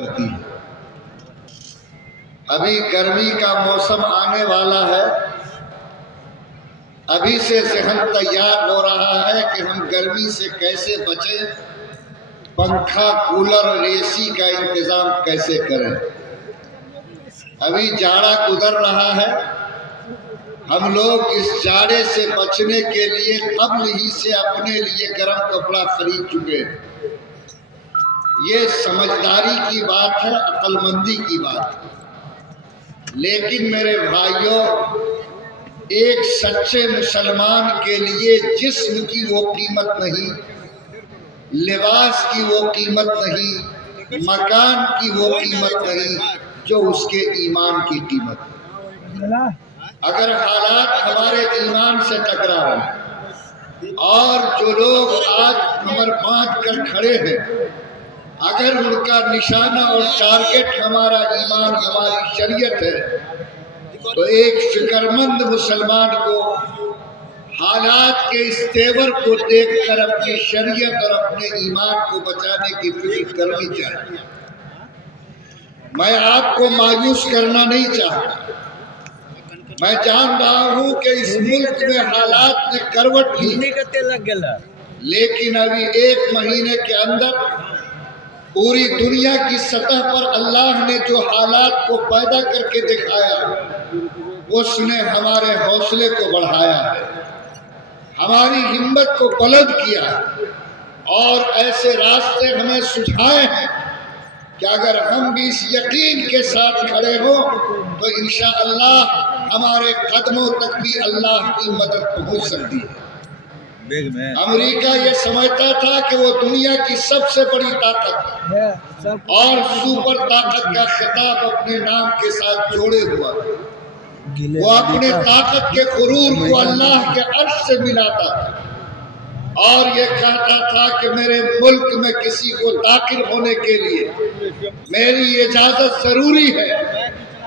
کرتی ہے۔ ابھی گرمی کا موسم آنے والا ہے، ابھی سے ذہن تیار ہو رہا ہے کہ ہم گرمی سے کیسے بچیں، پنکھا، کولر اور اے سی کا انتظام کیسے کریں۔ ابھی جاڑا گزر رہا ہے، ہم لوگ اس جاڑے سے بچنے کے لیے قبل ہی سے اپنے لیے گرم کپڑا خرید چکے ہیں۔ یہ سمجھداری کی بات ہے، عقل مندی کی بات ہے۔ لیکن میرے بھائیوں، ایک سچے مسلمان کے لیے جسم کی وہ قیمت نہیں، لباس کی وہ قیمت نہیں، مکان کی وہ قیمت نہیں جو اس کے ایمان کی قیمت ہے۔ اگر حالات ہمارے ایمان سے ٹکرا رہے ہیں اور جو لوگ آج کمر باندھ کر کھڑے ہیں، اگر ان کا نشانہ اور ٹارگٹ ہمارا ایمان، ہماری شریعت ہے، تو ایک فکرمند مسلمان کو حالات کے اس تیور کو دیکھ کر اپنی شریعت اور اپنے ایمان کو بچانے کی فکر کرنی چاہیے۔ میں آپ کو مایوس کرنا نہیں چاہتا، میں جان رہا ہوں کہ اس ملک میں حالات نے کروٹ لی، لیکن ابھی 1 مہینے کے اندر پوری دنیا کی سطح پر اللہ نے جو حالات کو پیدا کر کے دکھایا، اس نے ہمارے حوصلے کو بڑھایا ہے، ہماری ہمت کو بلند کیا ہے، اور ایسے راستے ہمیں سجھائے ہیں کہ اگر ہم بھی اس یقین کے ساتھ کھڑے ہوں تو انشاءاللہ ہمارے قدموں تک بھی اللہ کی مدد پہنچ سکتی ہے۔ امریکہ یہ سمجھتا تھا کہ وہ دنیا کی سب سے بڑی طاقت ہے اور سپر طاقت کا خطاب اپنے نام کے ساتھ جوڑے ہوا، وہ اپنے طاقت کے غرور کو اللہ کے عرش سے ملاتا تھا اور یہ کہتا تھا کہ میرے ملک میں کسی کو داخل ہونے کے لیے میری اجازت ضروری ہے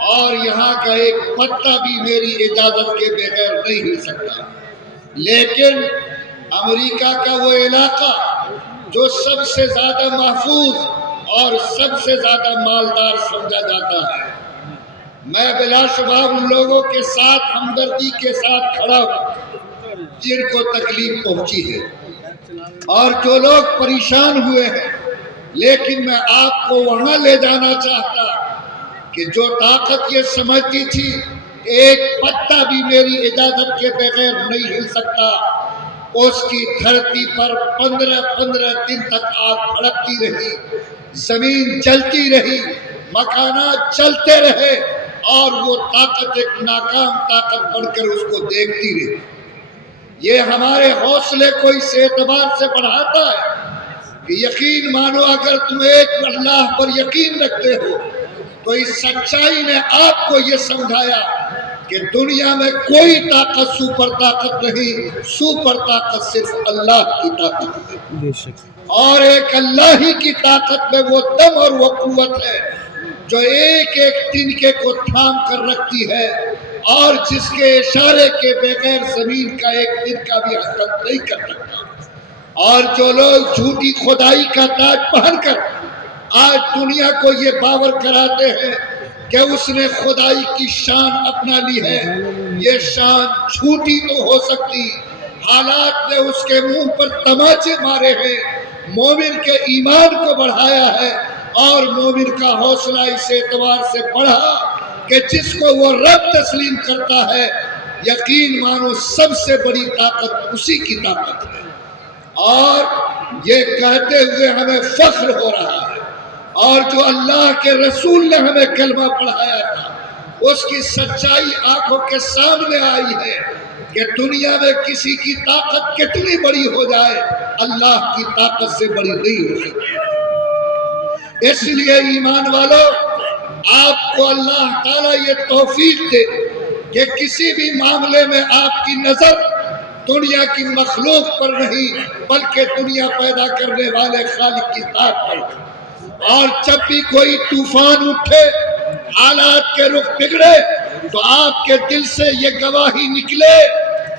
اور یہاں کا ایک پتا بھی میری اجازت کے بغیر نہیں ہل سکتا۔ لیکن امریکہ کا وہ علاقہ جو سب سے زیادہ محفوظ اور سب سے زیادہ مالدار سمجھا جاتا ہے، میں بلا شبہ ان لوگوں کے ساتھ ہمدردی کے ساتھ کھڑا ہوں جن کو تکلیف پہنچی ہے اور جو لوگ پریشان ہوئے ہیں، لیکن میں آپ کو وہاں لے جانا چاہتا کہ جو طاقت یہ سمجھتی تھی ایک پتا بھی میری اجازت کے بغیر نہیں ہل سکتا، اس کی دھرتی پر 15 دن تک آگ بھڑکتی رہی، زمین جلتی رہی، مکانات چلتے رہے اور وہ طاقت ایک ناکام طاقت بن کر اس کو دیکھتی رہی۔ یہ ہمارے حوصلے کو اس اعتبار سے بڑھاتا ہے کہ یقین مانو، اگر تم ایک اللہ پر یقین رکھتے ہو تو اس سچائی نے آپ کو یہ سمجھایا کہ دنیا میں کوئی طاقت سپر طاقت نہیں، سپر طاقت صرف اللہ کی طاقت ہے، اور ایک اللہ ہی کی طاقت میں وہ دم اور وہ قوت ہے جو ایک ایک تنکے کو تھام کر رکھتی ہے اور جس کے اشارے کے بغیر زمین کا ایک تنکا بھی حرکت نہیں کر سکتا۔ اور جو لوگ جھوٹی خدائی کا تاج پہن کر آج دنیا کو یہ باور کراتے ہیں کہ اس نے خدائی کی شان اپنا لی ہے، یہ شان جھوٹی تو ہو سکتی، حالات نے اس کے منہ پر تماچے مارے ہیں، مومن کے ایمان کو بڑھایا ہے اور مومن کا حوصلہ اس اعتبار سے بڑھا کہ جس کو وہ رب تسلیم کرتا ہے، یقین مانو سب سے بڑی طاقت اسی کی طاقت ہے۔ اور یہ کہتے ہوئے ہمیں فخر ہو رہا ہے، اور جو اللہ کے رسول نے ہمیں کلمہ پڑھایا تھا اس کی سچائی آنکھوں کے سامنے آئی ہے کہ دنیا میں کسی کی طاقت کتنی بڑی ہو جائے، اللہ کی طاقت سے بڑی نہیں ہو سکتی۔ اس لیے ایمان والو، آپ کو اللہ تعالیٰ یہ توفیق دے کہ کسی بھی معاملے میں آپ کی نظر دنیا کی مخلوق پر نہیں بلکہ دنیا پیدا کرنے والے خالق کی ذات پر، اور جب بھی کوئی طوفان اٹھے، حالات کے رخ بگڑے، تو آپ کے دل سے یہ گواہی نکلے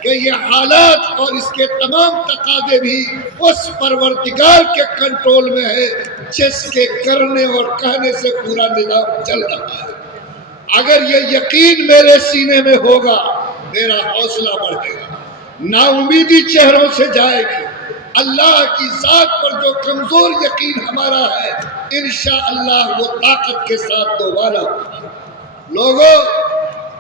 کہ یہ حالات اور اس کے تمام تقاضے بھی اس پروردگار کے کنٹرول میں ہے جس کے کرنے اور کہنے سے پورا نظام چل رہا ہے۔ اگر یہ یقین میرے سینے میں ہوگا میرا حوصلہ بڑھے گا، نا امیدی چہروں سے جائے گی۔ اللہ کی ذات پر جو کمزور یقین ہمارا ہے انشاءاللہ وہ طاقت کے ساتھ دوبارہ ہوگا۔ لوگوں،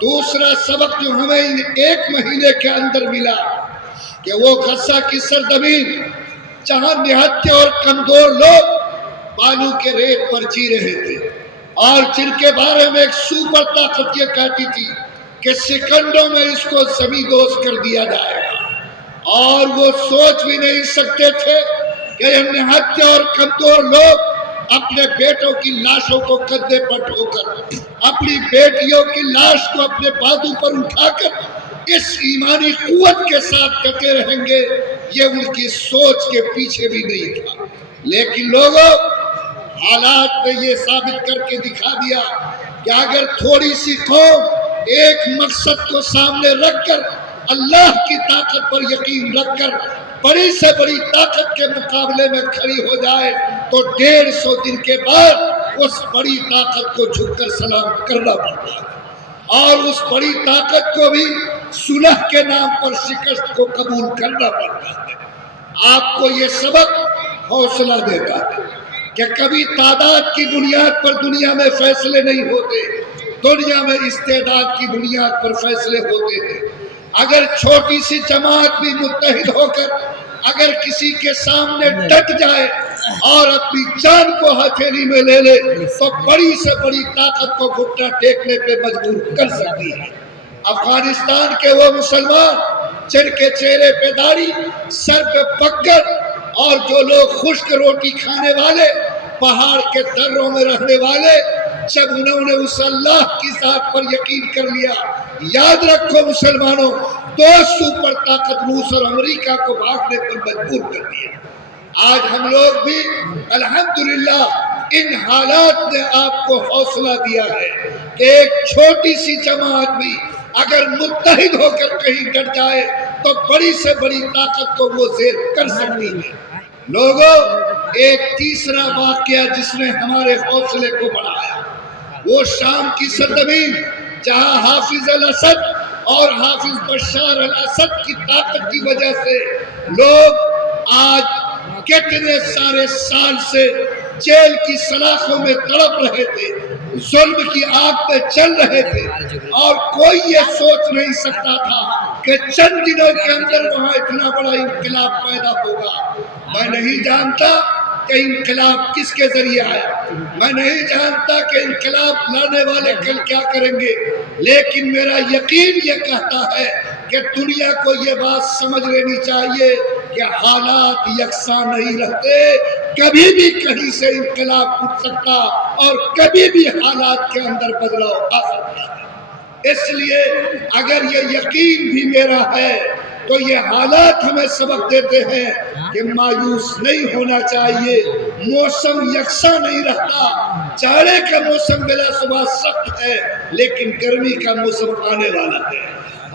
دوسرا سبق جو ہمیں ان 1 مہینے کے اندر ملا کہ وہ غزہ کی سرزمین جہاں نہتے اور کمزور لوگ بالو کے ریت پر جی رہے تھے اور جن کے بارے میں ایک سپر طاقت یہ کہتی تھی کہ سیکنڈوں میں اس کو زمین دوز کر دیا جائے گا، اور وہ سوچ بھی نہیں سکتے تھے کہ یہ نہتے اور کمزور لوگ اپنے بیٹوں کی لاشوں کو کندھے پر ڈھو کر، اپنی بیٹیوں کی لاش کو اپنے بازو پر اٹھا کر اس ایمانی قوت کے ساتھ ڈٹے رہیں گے، یہ ان کی سوچ کے پیچھے بھی نہیں تھا۔ لیکن لوگوں، حالات نے یہ ثابت کر کے دکھا دیا کہ اگر تھوڑی سی قوم ایک مقصد کو سامنے رکھ کر اللہ کی طاقت پر یقین رکھ کر بڑی سے بڑی طاقت کے مقابلے میں کھڑی ہو جائے تو 150 دن کے بعد اس بڑی طاقت کو جھک کر سلام کرنا پڑتا ہے، اور اس بڑی طاقت کو بھی صلح کے نام پر شکست کو قبول کرنا پڑتا ہے۔ آپ کو یہ سبق حوصلہ دیتا ہے کہ کبھی تعداد کی بنیاد پر دنیا میں فیصلے نہیں ہوتے، دنیا میں استعداد کی بنیاد پر فیصلے ہوتے ہیں۔ اگر چھوٹی سی جماعت بھی متحد ہو کر اگر کسی کے سامنے ڈٹ جائے اور اپنی جان کو ہتھیلی میں لے لے تو بڑی سے بڑی طاقت کو گھٹنا ٹیکنے پہ مجبور کر سکتی ہے۔ افغانستان کے وہ مسلمان جن کے چہرے پہ داڑھی، سر پہ پگڑ، اور جو لوگ خشک روٹی کھانے والے، پہاڑ کے دروں میں رہنے والے، جب انہوں نے اس اللہ کی ذات پر یقین کر لیا، یاد رکھو مسلمانوں، 2 سپر طاقت روس اور امریکہ کو بھاگنے پر مجبور کر دیا۔ آج ہم لوگ بھی الحمدللہ ان حالات نے آپ کو حوصلہ دیا ہے کہ ایک چھوٹی سی جماعت بھی اگر متحد ہو کر کہیں ڈٹ جائے تو بڑی سے بڑی طاقت کو وہ زیر کر سکتی ہے۔ لوگوں، ایک تیسرا واقعہ جس نے ہمارے حوصلے کو بڑھایا وہ شام کی سرزمین جہاں حافظ الاسد اور حافظ بشار الاسد کی طاقت کی وجہ سے لوگ آج کتنے سارے سال سے جیل کی سلاخوں میں تڑپ رہے تھے، ظلم کی آگ پہ چل رہے تھے، اور کوئی یہ سوچ نہیں سکتا تھا کہ چند دنوں کے اندر وہاں اتنا بڑا انقلاب پیدا ہوگا۔ میں نہیں جانتا کہ انقلاب کس کے ذریعے آیا، میں نہیں جانتا کہ انقلاب لانے والے کل کیا کریں گے، لیکن میرا یقین یہ کہتا ہے کہ دنیا کو یہ بات سمجھ لینی چاہیے کہ حالات یکساں نہیں رہتے، کبھی بھی کہیں سے انقلاب اٹھ سکتا اور کبھی بھی حالات کے اندر بدلاؤ آ سکتا ہے۔ اس لیے اگر یہ یقین بھی میرا ہے تو یہ حالات ہمیں سبق دیتے ہیں کہ مایوس نہیں ہونا چاہیے۔ موسم یکساں نہیں رہتا، جاڑے کا موسم بلا صبح سخت ہے لیکن گرمی کا موسم آنے والا ہے،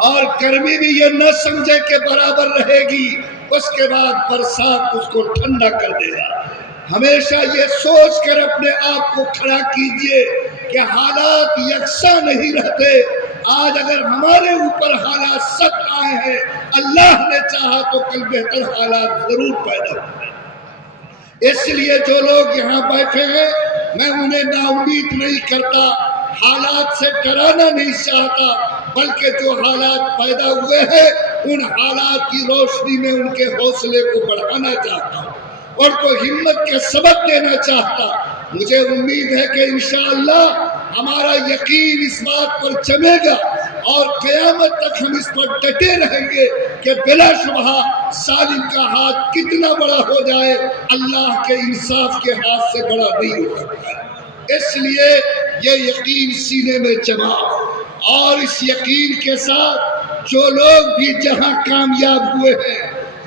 اور گرمی بھی یہ نہ سمجھے کہ برابر رہے گی، اس کے بعد برسات اس کو ٹھنڈا کر دے گا۔ ہمیشہ یہ سوچ کر اپنے آپ کو کھڑا کیجئے کہ حالات یکساں نہیں رہتے۔ آج اگر ہمارے اوپر حالات سخت آئے ہیں، اللہ نے چاہا تو کل بہتر حالات ضرور پیدا ہوں گے۔ اس لیے جو لوگ یہاں بیٹھے ہیں میں انہیں نا امید نہیں کرتا، حالات سے ڈرانا نہیں چاہتا، بلکہ جو حالات پیدا ہوئے ہیں ان حالات کی روشنی میں ان کے حوصلے کو بڑھانا چاہتا ہوں اور کو ہمت کے سبق دینا چاہتا۔ مجھے امید ہے کہ انشاءاللہ ہمارا یقین اس بات پر جمے گا اور قیامت تک ہم اس پر ڈٹے رہیں گے کہ بلا شبہ ظالم کا ہاتھ کتنا بڑا ہو جائے اللہ کے انصاف کے ہاتھ سے بڑا نہیں ہو سکتا ہے۔ اس لیے یہ یقین سینے میں جما، اور اس یقین کے ساتھ جو لوگ بھی جہاں کامیاب ہوئے ہیں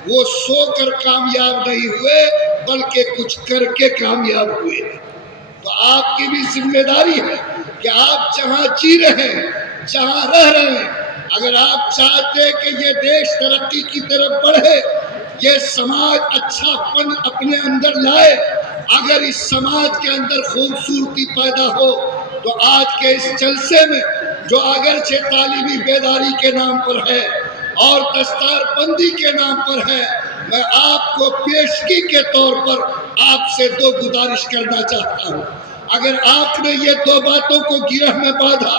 وہ سو کر کامیاب نہیں ہوئے بلکہ کچھ کر کے کامیاب ہوئے ہیں۔ تو آپ کی بھی ذمہ داری ہے کہ آپ جہاں جی رہے ہیں، جہاں رہ رہے ہیں، اگر آپ چاہتے کہ یہ دیش ترقی کی طرف بڑھے، یہ سماج اچھا پن اپنے اندر لائے، اگر اس سماج کے اندر خوبصورتی پیدا ہو تو آج کے اس جلسے میں جو اگرچہ تعلیمی بیداری کے نام پر ہے اور دستار بندی کے نام پر ہے، میں آپ کو پیشگی کے طور پر آپ سے دو گزارش کرنا چاہتا ہوں۔ اگر آپ نے یہ دو باتوں کو گرہ میں باندھا،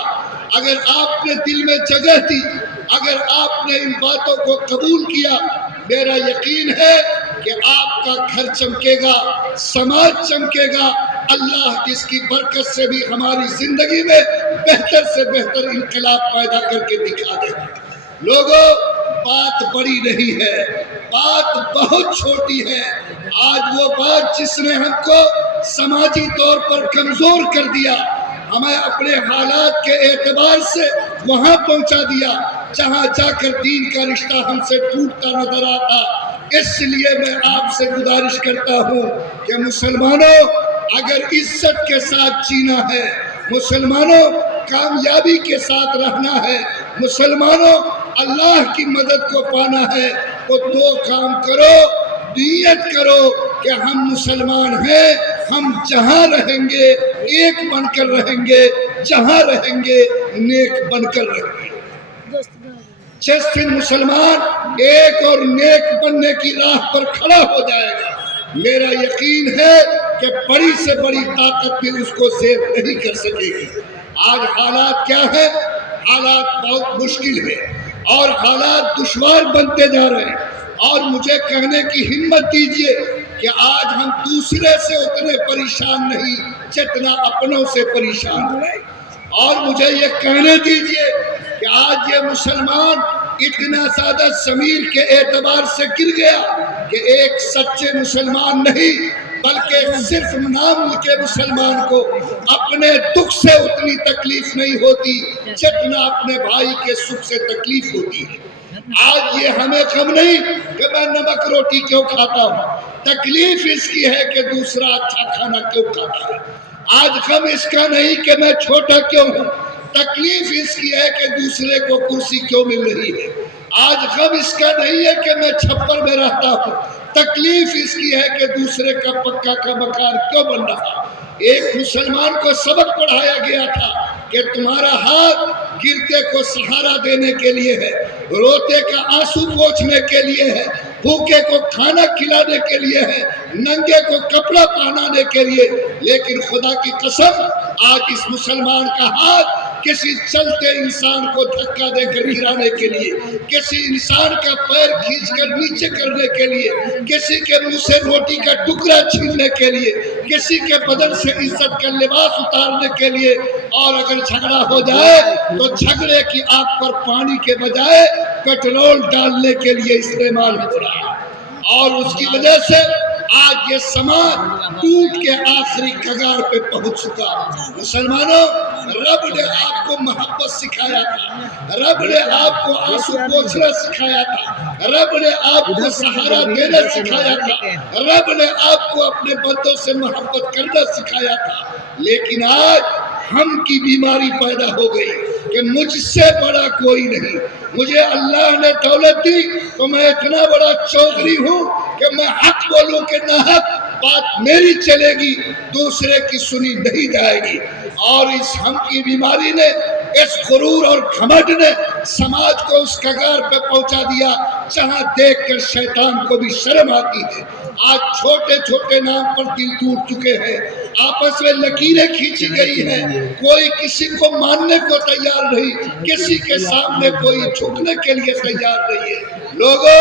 اگر آپ نے دل میں جگہ دی، اگر آپ نے ان باتوں کو قبول کیا، میرا یقین ہے کہ آپ کا گھر چمکے گا، سماج چمکے گا، اللہ اس کی برکت سے بھی ہماری زندگی میں بہتر سے بہتر انقلاب پیدا کر کے دکھا دے گا۔ لوگوں، بات بڑی نہیں ہے، بات بہت چھوٹی ہے۔ آج وہ بات جس نے ہم کو سماجی طور پر کمزور کر دیا، ہمیں اپنے حالات کے اعتبار سے وہاں پہنچا دیا جہاں جا کر دین کا رشتہ ہم سے ٹوٹتا نظر آتا۔ اس لیے میں آپ سے گزارش کرتا ہوں کہ مسلمانوں، اگر عزت کے ساتھ جینا ہے، مسلمانوں کامیابی کے ساتھ رہنا ہے، مسلمانوں اللہ کی مدد کو پانا ہے، تو دو کام کرو، نیت کرو کہ ہم مسلمان ہیں، ہم جہاں رہیں گے ایک بن کر رہیں گے، جہاں رہیں گے نیک بن کر رہیں گے۔ جس دن مسلمان ایک اور نیک بننے کی راہ پر کھڑا ہو جائے گا، میرا یقین ہے کہ بڑی سے بڑی طاقت بھی اس کو زیر نہیں کر سکے گی۔ آج حالات کیا ہے؟ حالات بہت مشکل ہے اور حالات دشوار بنتے جا رہے ہیں، اور مجھے کہنے کی ہمت دیجئے کہ آج ہم دوسرے سے اتنے پریشان نہیں جتنا اپنوں سے پریشان ہیں، اور مجھے یہ کہنے دیجئے کہ آج یہ مسلمان اتنا زیادہ ضمیر کے اعتبار سے گر گیا کہ ایک سچے مسلمان نہیں بلکہ صرف نام کے مسلمان کو اپنے دکھ سے اتنی تکلیف نہیں ہوتی جتنا اپنے بھائی کے سکھ سے تکلیف ہوتی ہے۔ آج یہ ہمیں غم نہیں کہ میں نمک روٹی کیوں کھاتا ہوں، تکلیف اس کی ہے کہ دوسرا اچھا کھانا کیوں کھاتا ہے۔ آج غم اس کا نہیں کہ میں چھوٹا کیوں ہوں، تکلیف اس کی ہے کہ دوسرے کو کرسی کیوں مل رہی ہے۔ آج غم اس کا نہیں ہے کہ میں چھپر میں رہتا ہوں، تکلیف اس کی ہے کہ دوسرے کا پکا کا مکان کیوں بن رہا۔ ایک مسلمان کو سبق پڑھایا گیا تھا کہ تمہارا ہاتھ گرتے کو سہارا دینے کے لیے ہے، روتے کا آنسو پوچھنے کے لیے ہے، بھوکے کو کھانا کھلانے کے لیے ہے، ننگے کو کپڑا پہنانے کے لیے، لیکن خدا کی قسم آج اس مسلمان کا ہاتھ کسی چلتے انسان کو دھکا دے کر گرانے کے لیے، کسی انسان کا پیر کھینچ کر نیچے کرنے کے لیے، کسی کے منہ سے روٹی کا ٹکڑا چھیننے کے لیے، کسی کے بدن سے عزت کا لباس اتارنے کے لیے، اور اگر جھگڑا ہو جائے تو جھگڑے کی آگ پر پانی کے بجائے پیٹرول ڈالنے کے لیے استعمال ہو رہا ہے۔ اور اس کی وجہ سے آج یہ سماج ٹوٹ کے آخری کگار پہ پہنچ چکا۔ مسلمانوں، رب نے آپ کو محبت سکھایا تھا، رب نے آپ کو آنسو پوچھنا سکھایا تھا، رب نے آپ کو سہارا دینا سکھایا تھا، رب نے آپ کو اپنے بندوں سے محبت کرنا سکھایا تھا، لیکن آج ہم کی بیماری پیدا ہو گئی کہ مجھ سے بڑا کوئی نہیں۔ مجھے اللہ نے دولت دی تو میں اتنا بڑا چودھری ہوں کہ میں حق بولوں کہ نہ حق بات میری چلے گی، دوسرے کی سنی نہیں جائے گی۔ اور اس ہم کی بیماری نے، اس غرور اور گھمنڈ نے سماج کو اس کگار پہ پہنچا دیا جہاں دیکھ کر شیطان کو بھی شرم آتی ہے۔ آج چھوٹے چھوٹے نام پر دل ٹوٹ چکے ہیں، آپس میں لکیریں کھینچی گئی ہیں، کوئی کسی کو ماننے کو تیار نہیں، کسی کے سامنے کوئی جھکنے کے لیے تیار نہیں ہے۔ لوگوں،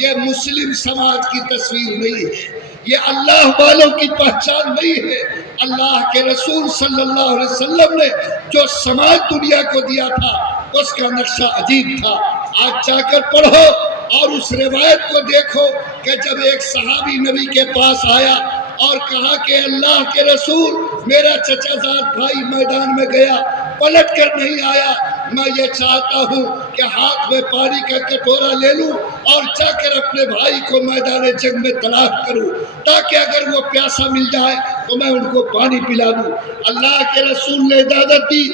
یہ مسلم سماج کی تصویر نہیں ہے، یہ اللہ والوں کی پہچان نہیں ہے۔ اللہ کے رسول صلی اللہ علیہ وسلم نے جو سماج دنیا کو دیا تھا اس کا نقشہ عجیب تھا۔ آج جا کر پڑھو اور اس روایت کو دیکھو کہ جب ایک صحابی نبی کے پاس آیا اور کہا کہ اللہ کے رسول، میرا چچا زاد بھائی میدان میں گیا، پلٹ کر نہیں آیا، میں یہ چاہتا ہوں کہ ہاتھ میں پانی کا کٹورا لے لوں اور جا کر اپنے بھائی کو میدان جنگ میں تلاش کروں تاکہ اگر وہ پیاسا مل جائے تو میں ان کو پانی پلا دوں۔ اللہ کے رسول نے اجازت دی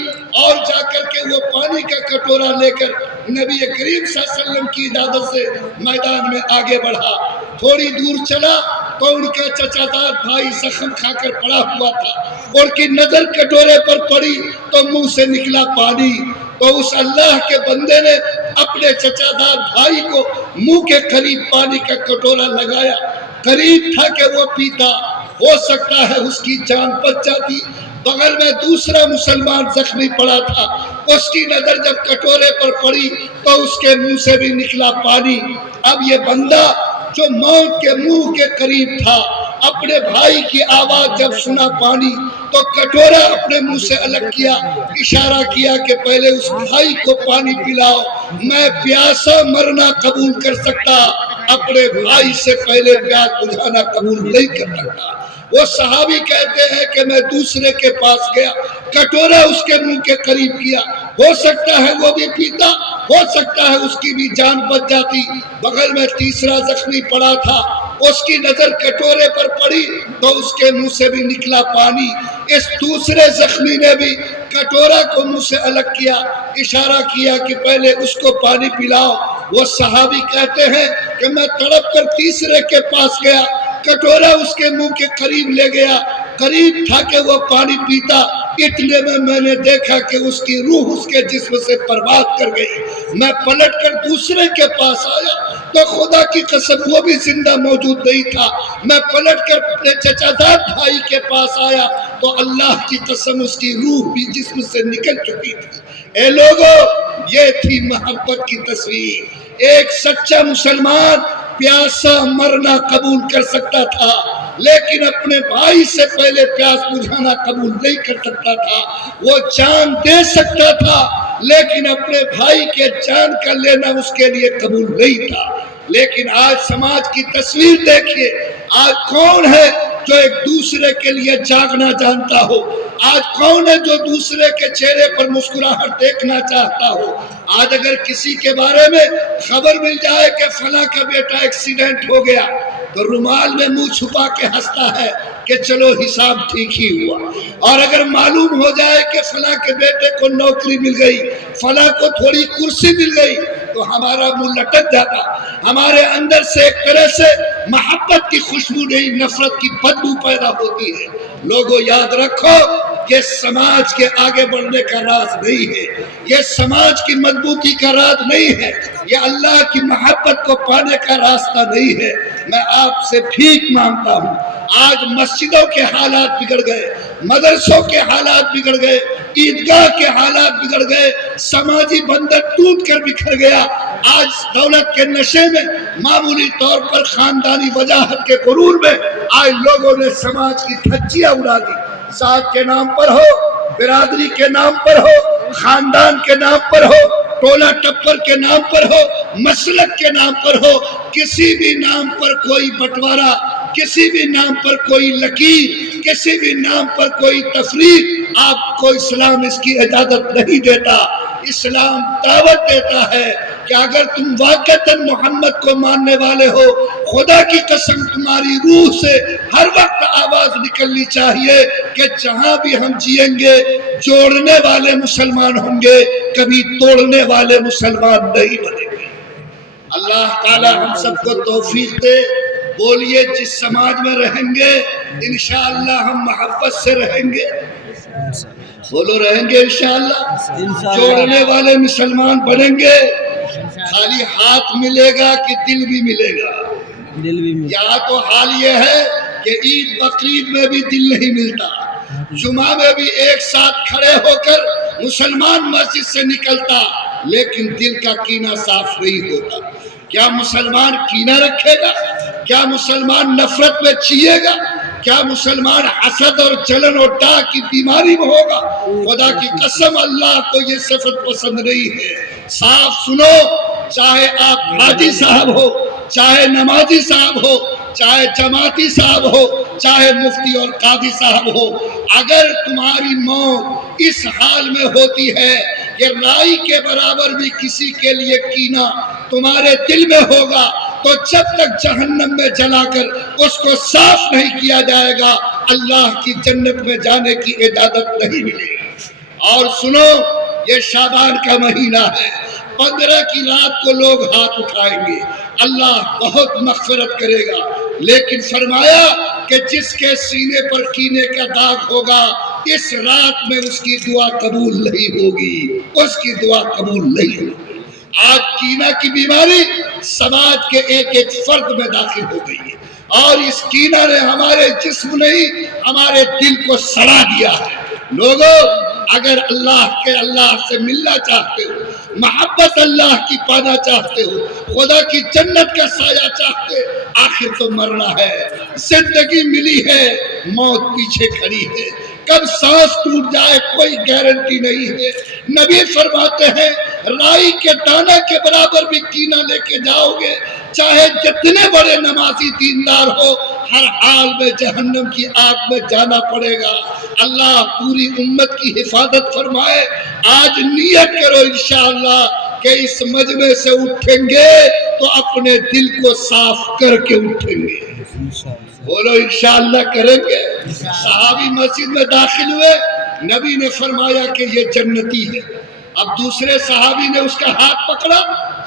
اور جا کر کے وہ پانی کا کٹورا لے کر نبی کریم صلی اللہ علیہ وسلم کی اجازت سے میدان میں آگے بڑھا۔ تھوڑی دور چلا تو ان کا چچا دار بھائی زخم کھا کر پڑا ہوا تھا، ان کی نظر کٹورے پر پڑی تو منہ سے نکلا پانی، تو اس اللہ کے بندے نے اپنے چچا دار بھائی کو منہ کے قریب پانی کا کٹورا لگایا، قریب تھا کہ وہ پیتا، ہو سکتا ہے اس کی جان بچ جاتی۔ بغل میں دوسرا مسلمان زخمی پڑا تھا، اس کی نظر جب کٹورے پر پڑی تو اس کے منہ سے بھی نکلا پانی۔ اب یہ بندہ جو موت کے منہ کے قریب تھا، اپنے بھائی کی آواز جب سنا پانی تو کٹورا اپنے منہ سے الگ کیا، اشارہ کیا کہ پہلے اس بھائی کو پانی پلاؤ، میں پیاسا مرنا قبول کر سکتا، اپنے بھائی سے پہلے پیاس بجھانا قبول نہیں کر سکتا۔ وہ صحابی کہتے ہیں کہ میں دوسرے کے پاس گیا، کٹورا اس کے منہ کے قریب کیا، ہو سکتا ہے وہ بھی پیتا، ہو سکتا ہے اس کی بھی جان بچ جاتی۔ بغل میں تیسرا زخمی پڑا تھا، اس کی نظر کٹورے پر پڑی تو اس کے منہ سے بھی نکلا پانی۔ اس دوسرے زخمی نے بھی کٹورا کو منہ سے الگ کیا، اشارہ کیا کہ پہلے اس کو پانی پلاؤ۔ وہ صحابی کہتے ہیں کہ میں تڑپ کر تیسرے کے پاس گیا، کٹورا اس کے منہ کے قریب لے گیا، قریب تھا کہ وہ پانی پیتا، اتنے میں نے دیکھا کہ اس کی روح اس کے جسم سے پرواز کر گئی۔ میں پلٹ کر دوسرے کے پاس آیا تو خدا کی قسم وہ بھی زندہ موجود نہیں تھا۔ میں پلٹ کر اپنے چچا دار بھائی کے پاس آیا تو اللہ کی قسم اس کی روح بھی جسم سے نکل چکی تھی۔ اے لوگو، یہ تھی محبت کی تصویر۔ ایک سچا مسلمان پیاسا مرنا قبول کر سکتا تھا، لیکن اپنے بھائی سے پہلے پیاس بجھانا قبول نہیں کر سکتا تھا۔ وہ جان دے سکتا تھا، لیکن اپنے بھائی کے جان کا لینا اس کے لیے قبول نہیں تھا۔ لیکن آج سماج کی تصویر دیکھیے، آج کون ہے جو ایک دوسرے کے لیے جاگنا جانتا ہو؟ آج کون ہے جو دوسرے کے چہرے پر مسکراہٹ دیکھنا چاہتا ہو؟ آج اگر کسی کے بارے میں خبر مل جائے کہ فلاں کا بیٹا ایکسیڈنٹ ہو گیا تو رومال میں منہ چھپا کے ہنستا ہے کہ چلو حساب ٹھیک ہی ہوا۔ اور اگر معلوم ہو جائے کہ فلاں کے بیٹے کو نوکری مل گئی، فلاں کو تھوڑی کرسی مل گئی، تو ہمارا منہ لٹک جاتا، ہمارے اندر سے ایک طرح سے محبت کی خوشبو نہیں، نفرت کی بدبو پیدا ہوتی ہے۔ لوگوں یاد رکھو، یہ سماج کے آگے بڑھنے کا راز نہیں ہے، یہ سماج کی مضبوطی کا راز نہیں ہے، یہ اللہ کی محبت کو پانے کا راستہ نہیں ہے۔ میں آپ سے بھیک مانگتا ہوں، آج مسجدوں کے حالات بگڑ گئے، مدرسوں کے حالات بگڑ گئے، عیدگاہ کے حالات بگڑ گئے، سماجی بندھن ٹوٹ کر بکھر گیا۔ آج دولت کے نشے میں، معمولی طور پر خاندانی وجاہت کے غرور میں آج لوگوں نے سماج کی دھجیاں اڑا دی۔ ذات کے نام پر ہو، برادری کے نام پر ہو، خاندان کے نام پر ہو، ٹولہ ٹپر کے نام پر ہو، مسلک کے نام پر ہو، کسی بھی نام پر کوئی بٹوارا، کسی بھی نام پر کوئی لکیر، کسی بھی نام پر کوئی تفریق، آپ کو اسلام اس کی اجازت نہیں دیتا۔ اسلام دعوت دیتا ہے کہ اگر تم واقعتاً محمد کو ماننے والے ہو، خدا کی قسم تمہاری روح سے ہر وقت آواز نکلنی چاہیے کہ جہاں بھی ہم جئیں گے جوڑنے والے مسلمان ہوں گے، کبھی توڑنے والے مسلمان نہیں بنیں گے۔ اللہ تعالی ہم سب کو توفیق دے۔ بولیے، جس سماج میں رہیں گے انشاءاللہ ہم محبت سے رہیں گے، بولو رہیں گے انشاءاللہ، جوڑنے والے مسلمان بنیں گے۔ خالی ہاتھ ملے گا کہ دل بھی ملے گا؟ یہاں تو حال یہ ہے کہ عید بقرعید میں بھی دل نہیں ملتا، جمعہ میں بھی ایک ساتھ کھڑے ہو کر مسلمان مسجد سے نکلتا، لیکن دل کا کینہ صاف نہیں ہوتا۔ کیا مسلمان کینہ رکھے گا؟ کیا مسلمان نفرت میں جیے گا؟ کیا مسلمان حسد اور جلن اور ڈاہ کی بیماری میں ہوگا؟ خدا کی قسم اللہ کو یہ صفت پسند نہیں ہے۔ صاف سنو، چاہے آپ حاجی صاحب ہو، چاہے نمازی صاحب ہو، چاہے جماعتی صاحب ہو، چاہے مفتی اور قاضی صاحب ہو، اگر تمہاری موت اس حال میں ہوتی ہے کہ رائی کے برابر بھی کسی کے لیے کینہ تمہارے دل میں ہوگا، تو جب تک جہنم میں جلا کر اس کو صاف نہیں کیا جائے گا، اللہ کی جنت میں جانے کی اجازت نہیں ملے گی۔ اور سنو، یہ شعبان کا مہینہ ہے، 15 کی رات کو لوگ ہاتھ اٹھائیں گے، اللہ بہت مغفرت کرے گا، لیکن فرمایا کہ جس کے سینے پر کینے کا داغ ہوگا اس رات میں اس کی دعا قبول نہیں ہوگی، اس کی دعا قبول نہیں ہوگی۔ آج کینہ کی بیماری سماج کے ایک ایک فرد میں داخل ہو گئی ہے، اور اس کینہ نے ہمارے جسم نہیں ہمارے دل کو سڑا دیا ہے۔ لوگوں، اگر اللہ سے ملنا چاہتے ہو، محبت اللہ کی پانا چاہتے ہو، خدا کی جنت کا سایہ چاہتے، آخر تو مرنا ہے۔ زندگی ملی ہے، موت پیچھے کھڑی ہے، کب سانس ٹوٹ جائے کوئی گارنٹی نہیں ہے۔ نبی فرماتے ہیں رائی کے دانہ کے برابر بھی کینہ لے کے جاؤ گے، چاہے جتنے بڑے نمازی دیندار ہو، ہر حال میں جہنم کی آگ میں جانا پڑے گا۔ اللہ پوری امت کی حفاظت فرمائے۔ آج نیت کرو انشاءاللہ کہ اس مجمع سے اٹھیں گے تو اپنے دل کو صاف کر کے اٹھیں گے۔ بولو انشاءاللہ کریں گے۔ صحابی مسجد میں داخل ہوئے، نبی نے فرمایا کہ یہ جنتی ہے۔ اب دوسرے صحابی نے اس کا ہاتھ پکڑا،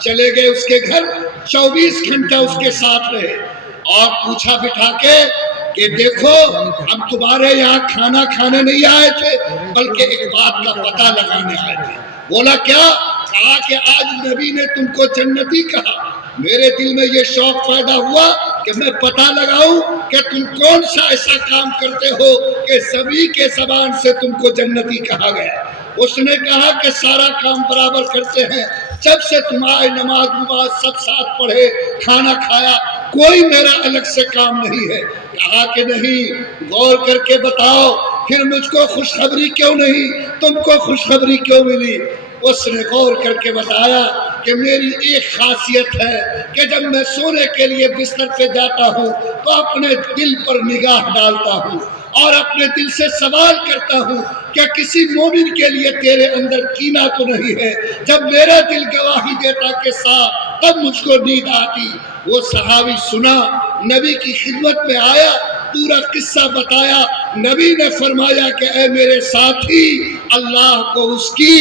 چلے گئے اس کے گھر، 24 گھنٹہ اس کے ساتھ رہے، اور پوچھا بٹھا کے کہ دیکھو ہم تمہارے یہاں کھانا کھانے نہیں آئے تھے بلکہ ایک بات کا پتہ لگانے آئے تھے۔ بولا کیا؟ کہا کہ آج نبی نے تم کو جنتی کہا، میرے دل میں یہ شوق پیدا ہوا کہ میں پتہ لگاؤں کہ تم کون سا ایسا کام کرتے ہو کہ سبھی کے زبان سے تم کو جنتی کہا گیا۔ اس نے کہا کہ سارا کام برابر کرتے ہیں، جب سے تمہارے نماز سب ساتھ پڑھے، کھانا کھایا، کوئی میرا الگ سے کام نہیں ہے۔ کہا کہ نہیں، غور کر کے بتاؤ پھر مجھ کو خوشخبری کیوں نہیں، تم کو خوشخبری کیوں ملی؟ اس نے غور کر کے بتایا کہ میری ایک خاصیت ہے کہ جب میں سونے کے لیے بستر پہ جاتا ہوں تو اپنے دل پر نگاہ ڈالتا ہوں اور اپنے دل سے سوال کرتا ہوں کہ کسی مومن کے لیے تیرے اندر کینہ تو نہیں ہے۔ جب میرا دل گواہی دیتا کہ صاحب، تب مجھ کو نیند آتی۔ وہ صحابی سنا، نبی کی خدمت میں آیا، پورا قصہ بتایا۔ نبی نے فرمایا کہ اے میرے ساتھی، اللہ کو اس کی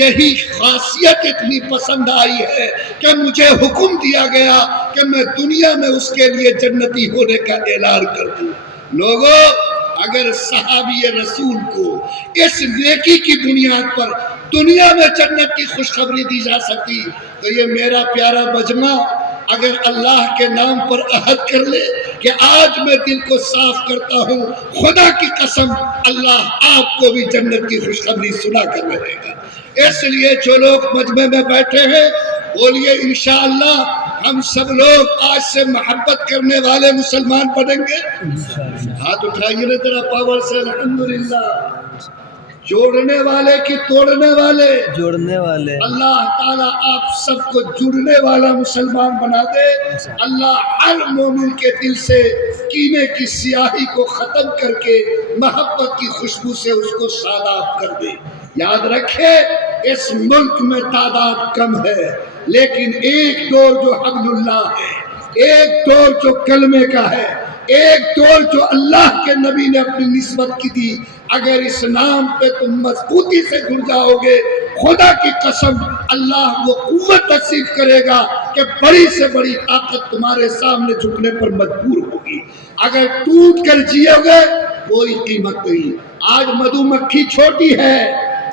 یہی خاصیت اتنی پسند آئی ہے کہ مجھے حکم دیا گیا کہ میں دنیا میں اس کے لیے جنتی ہونے کا اعلان کر دوں۔ لوگوں، اگر صحابی رسول کو اس نیکی کی بنیاد پر دنیا میں جنت کی خوشخبری دی جا سکتی تو یہ میرا پیارا مجمع اگر اللہ کے نام پر عہد کر لے کہ آج میں دل کو صاف کرتا ہوں، خدا کی قسم اللہ آپ کو بھی جنت کی خوشخبری سنا کر رہے گا۔ اس لیے جو لوگ مجمع میں بیٹھے ہیں بولیے انشاءاللہ ہم سب لوگ آج سے محبت کرنے والے مسلمان بنیں گے۔ ہاتھ اٹھائیے نا ذرا پاور سے، الحمدللہ۔ جوڑنے والے کی توڑنے والے، جوڑنے والے، اللہ تعالیٰ آپ سب کو جڑنے والا مسلمان بنا دے۔ اللہ ہر مومن کے دل سے کینے کی سیاہی کو ختم کر کے محبت کی خوشبو سے اس کو شاداب کر دے۔ یاد رکھے اس ملک میں تعداد کم ہے لیکن ایک ڈور جو حبل اللہ ہے، ایک ڈور جو کلمے کا ہے، ایک ڈور جو اللہ کے نبی نے اپنی نسبت کی دی، اگر اس نام پہ تم مضبوطی سے جڑ جاؤ گے، خدا کی قسم اللہ وہ قوت نصیب کرے گا کہ بڑی سے بڑی طاقت تمہارے سامنے جھکنے پر مجبور ہوگی۔ اگر ٹوٹ کر جیو گے کوئی قیمت نہیں۔ آج مدھو مکھی چھوٹی ہے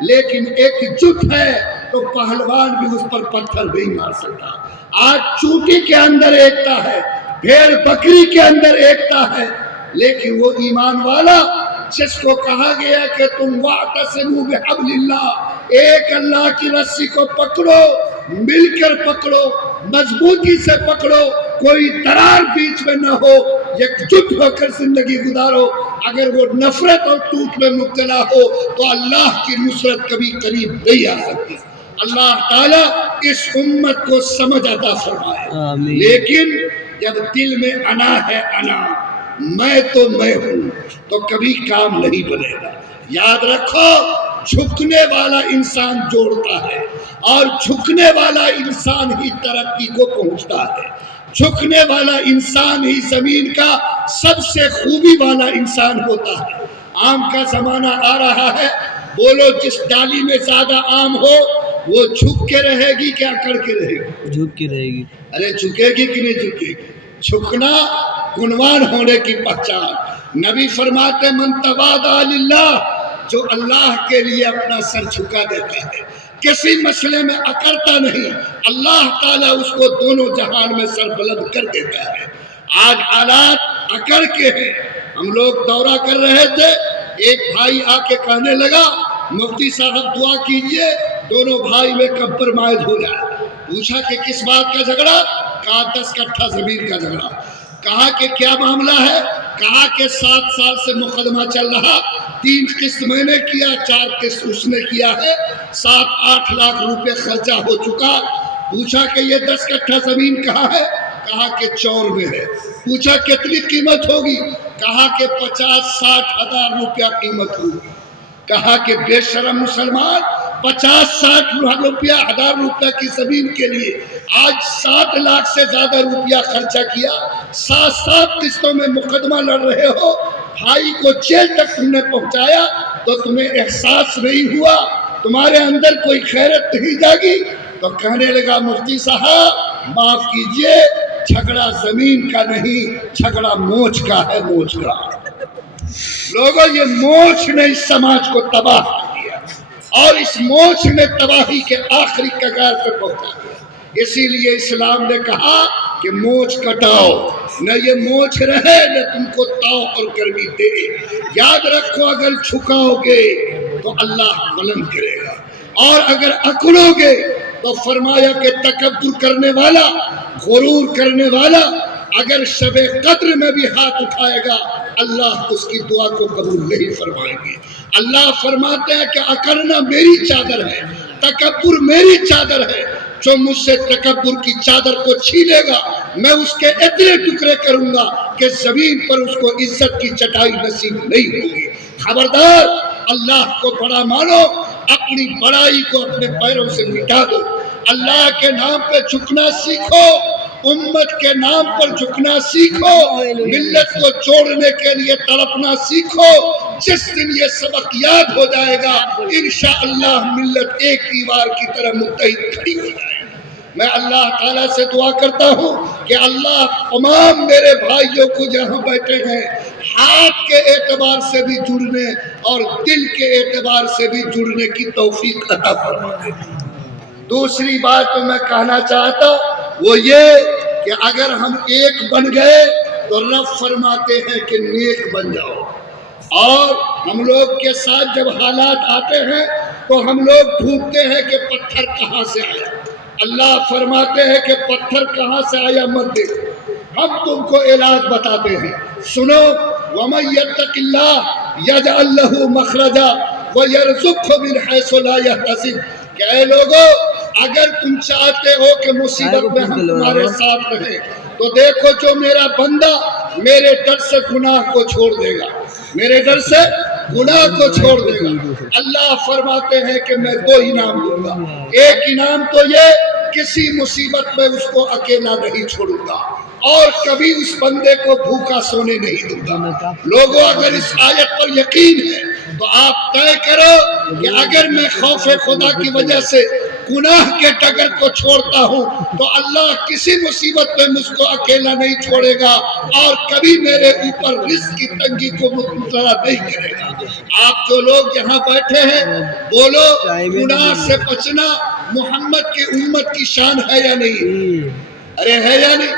لیکن ایک جت ہے تو پہلوان بھی اس پر پتھر نہیں مار سکتا۔ آج چوٹی کے اندر ایکتا ہے، بھیڑ بکری کے اندر ایکتا ہے، لیکن وہ ایمان والا جس کو کہا گیا کہ تم واعتصموا بحبل اللہ، ایک اللہ کی رسی کو پکڑو، مل کر پکڑو، مضبوطی سے پکڑو، کوئی درار بیچ میں نہ ہو، یکجٹ ہو کر زندگی گزارو۔ اگر وہ نفرت اور ٹوٹ میں مبتلا ہو تو اللہ کی نصرت کبھی قریب نہیں آ سکتی۔ اللہ تعالیٰ اس امت کو سمجھ عطا فرمائے۔ لیکن جب دل میں انا ہے، انا میں تو میں ہوں، تو کبھی کام نہیں بنے گا۔ یاد رکھو جھکنے والا انسان جوڑتا ہے اور جھکنے والا انسان ہی ترقی کو پہنچتا ہے۔ جھکنے والا انسان ہی زمین کا سب سے خوبی والا انسان ہوتا ہے۔ آم کا زمانہ آ رہا ہے، بولو جس ڈالی میں زیادہ آم ہو وہ جھک کے رہے گی کیا کر کے رہے گی؟ جھک کے رہے گی. ارے جھکے گی کہ نہیں جھکے گی؟ جھکنا گنوان ہونے کی پہچان. نبی فرماتے من تواضع للہ، جو اللہ کے لیے اپنا سر جھکا دیتا ہے، کسی مسئلے میں اکڑتا نہیں، اللہ تعالیٰ اس کو دونوں جہان میں سر بلند کر دیتا ہے. آج حالات اکڑ کے ہیں. ہم لوگ دورہ کر رہے تھے، ایک بھائی آ کے کہنے لگا مفتی صاحب دعا کیجئے دونوں بھائی میں کمپرمائز ہو جائے. پوچھا کہ کس بات کا جھگڑا؟ کہا 10 کٹھا زمین کا جھگڑا. کہا کہ کیا معاملہ ہے؟ کہا کہ 7 سال سے مقدمہ چل رہا، 3 قسط میں نے کیا، 4 قسط اس نے کیا ہے، 7-8 لاکھ روپے خرچہ ہو چکا. پوچھا کہ یہ 10 کٹھا زمین کہاں ہے؟ کہا کہ چور میں ہے. پوچھا کتنی قیمت ہوگی؟ کہا کہ 50-60 ہزار روپیہ قیمت ہوگی. کہا کہ بے شرم مسلمان، 50-60 روپیہ ہزار روپیہ کی زمین کے لیے آج 7 لاکھ سے زیادہ روپیہ خرچہ کیا، 7 قسطوں میں مقدمہ لڑ رہے ہو، بھائی کو جیل تک تم نے پہنچایا تو تمہیں احساس نہیں ہوا؟ تمہارے اندر کوئی خیرت نہیں جاگی؟ تو کہنے لگا مفتی صاحب معاف کیجئے، جھگڑا زمین کا نہیں، جھگڑا موچ کا ہے، موچ کا. لوگوں یہ موچ نے اس سماج کو تباہ کر دیا اور اس موچ نے تباہی کے آخری کگار پہ پہنچا دیا. اسی لیے اسلام نے کہا کہ موچ کٹاؤ، نہ یہ موچ رہے نہ تم کو تاؤ اور گرمی دے. یاد رکھو اگر جھکاؤ گے تو اللہ بلند کرے گا، اور اگر اکڑو گے تو فرمایا کہ تکبر کرنے والا، غرور کرنے والا اگر شب قدر میں بھی ہاتھ اٹھائے گا اللہ اس کی دعا کو قبول نہیں فرمائیں گے. اللہ فرماتے ہیں کہ اکڑنا میری چادر ہے، تکبر میری چادر ہے. جو مجھ سے تکبر کی چادر کو چھیلے گا میں اس کے اتنے ٹکڑے کروں گا کہ زمین پر اس کو عزت کی چٹائی نصیب نہیں ہوگی. خبردار، اللہ کو بڑا مانو، اپنی بڑائی کو اپنے پیروں سے مٹا دو. اللہ کے نام پہ جھکنا سیکھو، امت کے نام پر جھکنا سیکھو، ملت کو جوڑنے کے لیے تڑپنا سیکھو. جس دن یہ سبق یاد ہو جائے گا انشاءاللہ ملت ایک دیوار کی طرح متحد کھڑی ہو جائے گی. میں اللہ تعالیٰ سے دعا کرتا ہوں کہ اللہ تمام میرے بھائیوں کو جہاں بیٹھے ہیں ہاتھ کے اعتبار سے بھی جڑنے اور دل کے اعتبار سے بھی جڑنے کی توفیق عطا فرمائے. دوسری بات تو میں کہنا چاہتا ہوں وہ یہ کہ اگر ہم ایک بن گئے تو رب فرماتے ہیں کہ نیک بن جاؤ. اور ہم لوگ کے ساتھ جب حالات آتے ہیں تو ہم لوگ ڈھونڈتے ہیں کہ پتھر کہاں سے آیا. اللہ فرماتے ہیں کہ پتھر کہاں سے آیا مت دیکھو، ہم تم کو علاج بتاتے ہیں. سنو، وَمَن يَتَّقِ اللَّهَ يَجْعَل لَّهُ مَخْرَجًا وَيَرْزُقْهُ مِنْ حَيْثُ لَا يَحْتَسِبُ. کہ اے لوگو اگر تم چاہتے ہو کہ مصیبت میں ہم تمہارے ساتھ رہیں تو دیکھو جو میرا بندہ میرے ڈر سے گناہ کو چھوڑ دے گا، میرے ڈر سے گناہ کو چھوڑ دے گا، اللہ فرماتے ہیں کہ میں 2 انعام دوں گا. ایک انعام تو یہ کسی مصیبت میں اس کو اکیلا نہیں چھوڑوں گا اور کبھی اس بندے کو بھوکا سونے نہیں دوں گا. لوگوں اگر اس آیت پر یقین ہے تو آپ طے کرو کہ اگر میں خوف خدا کی وجہ سے گناہ کے ڈگر کو چھوڑتا ہوں تو اللہ کسی مصیبت میں مجھ کو اکیلا نہیں چھوڑے گا اور کبھی میرے اوپر رزق کی تنگی کو مبتلا نہیں کرے گا. آپ جو لوگ یہاں بیٹھے ہیں بولو گناہ سے بچنا محمد کی امت کی شان ہے یا نہیں؟ ارے ہے یا نہیں؟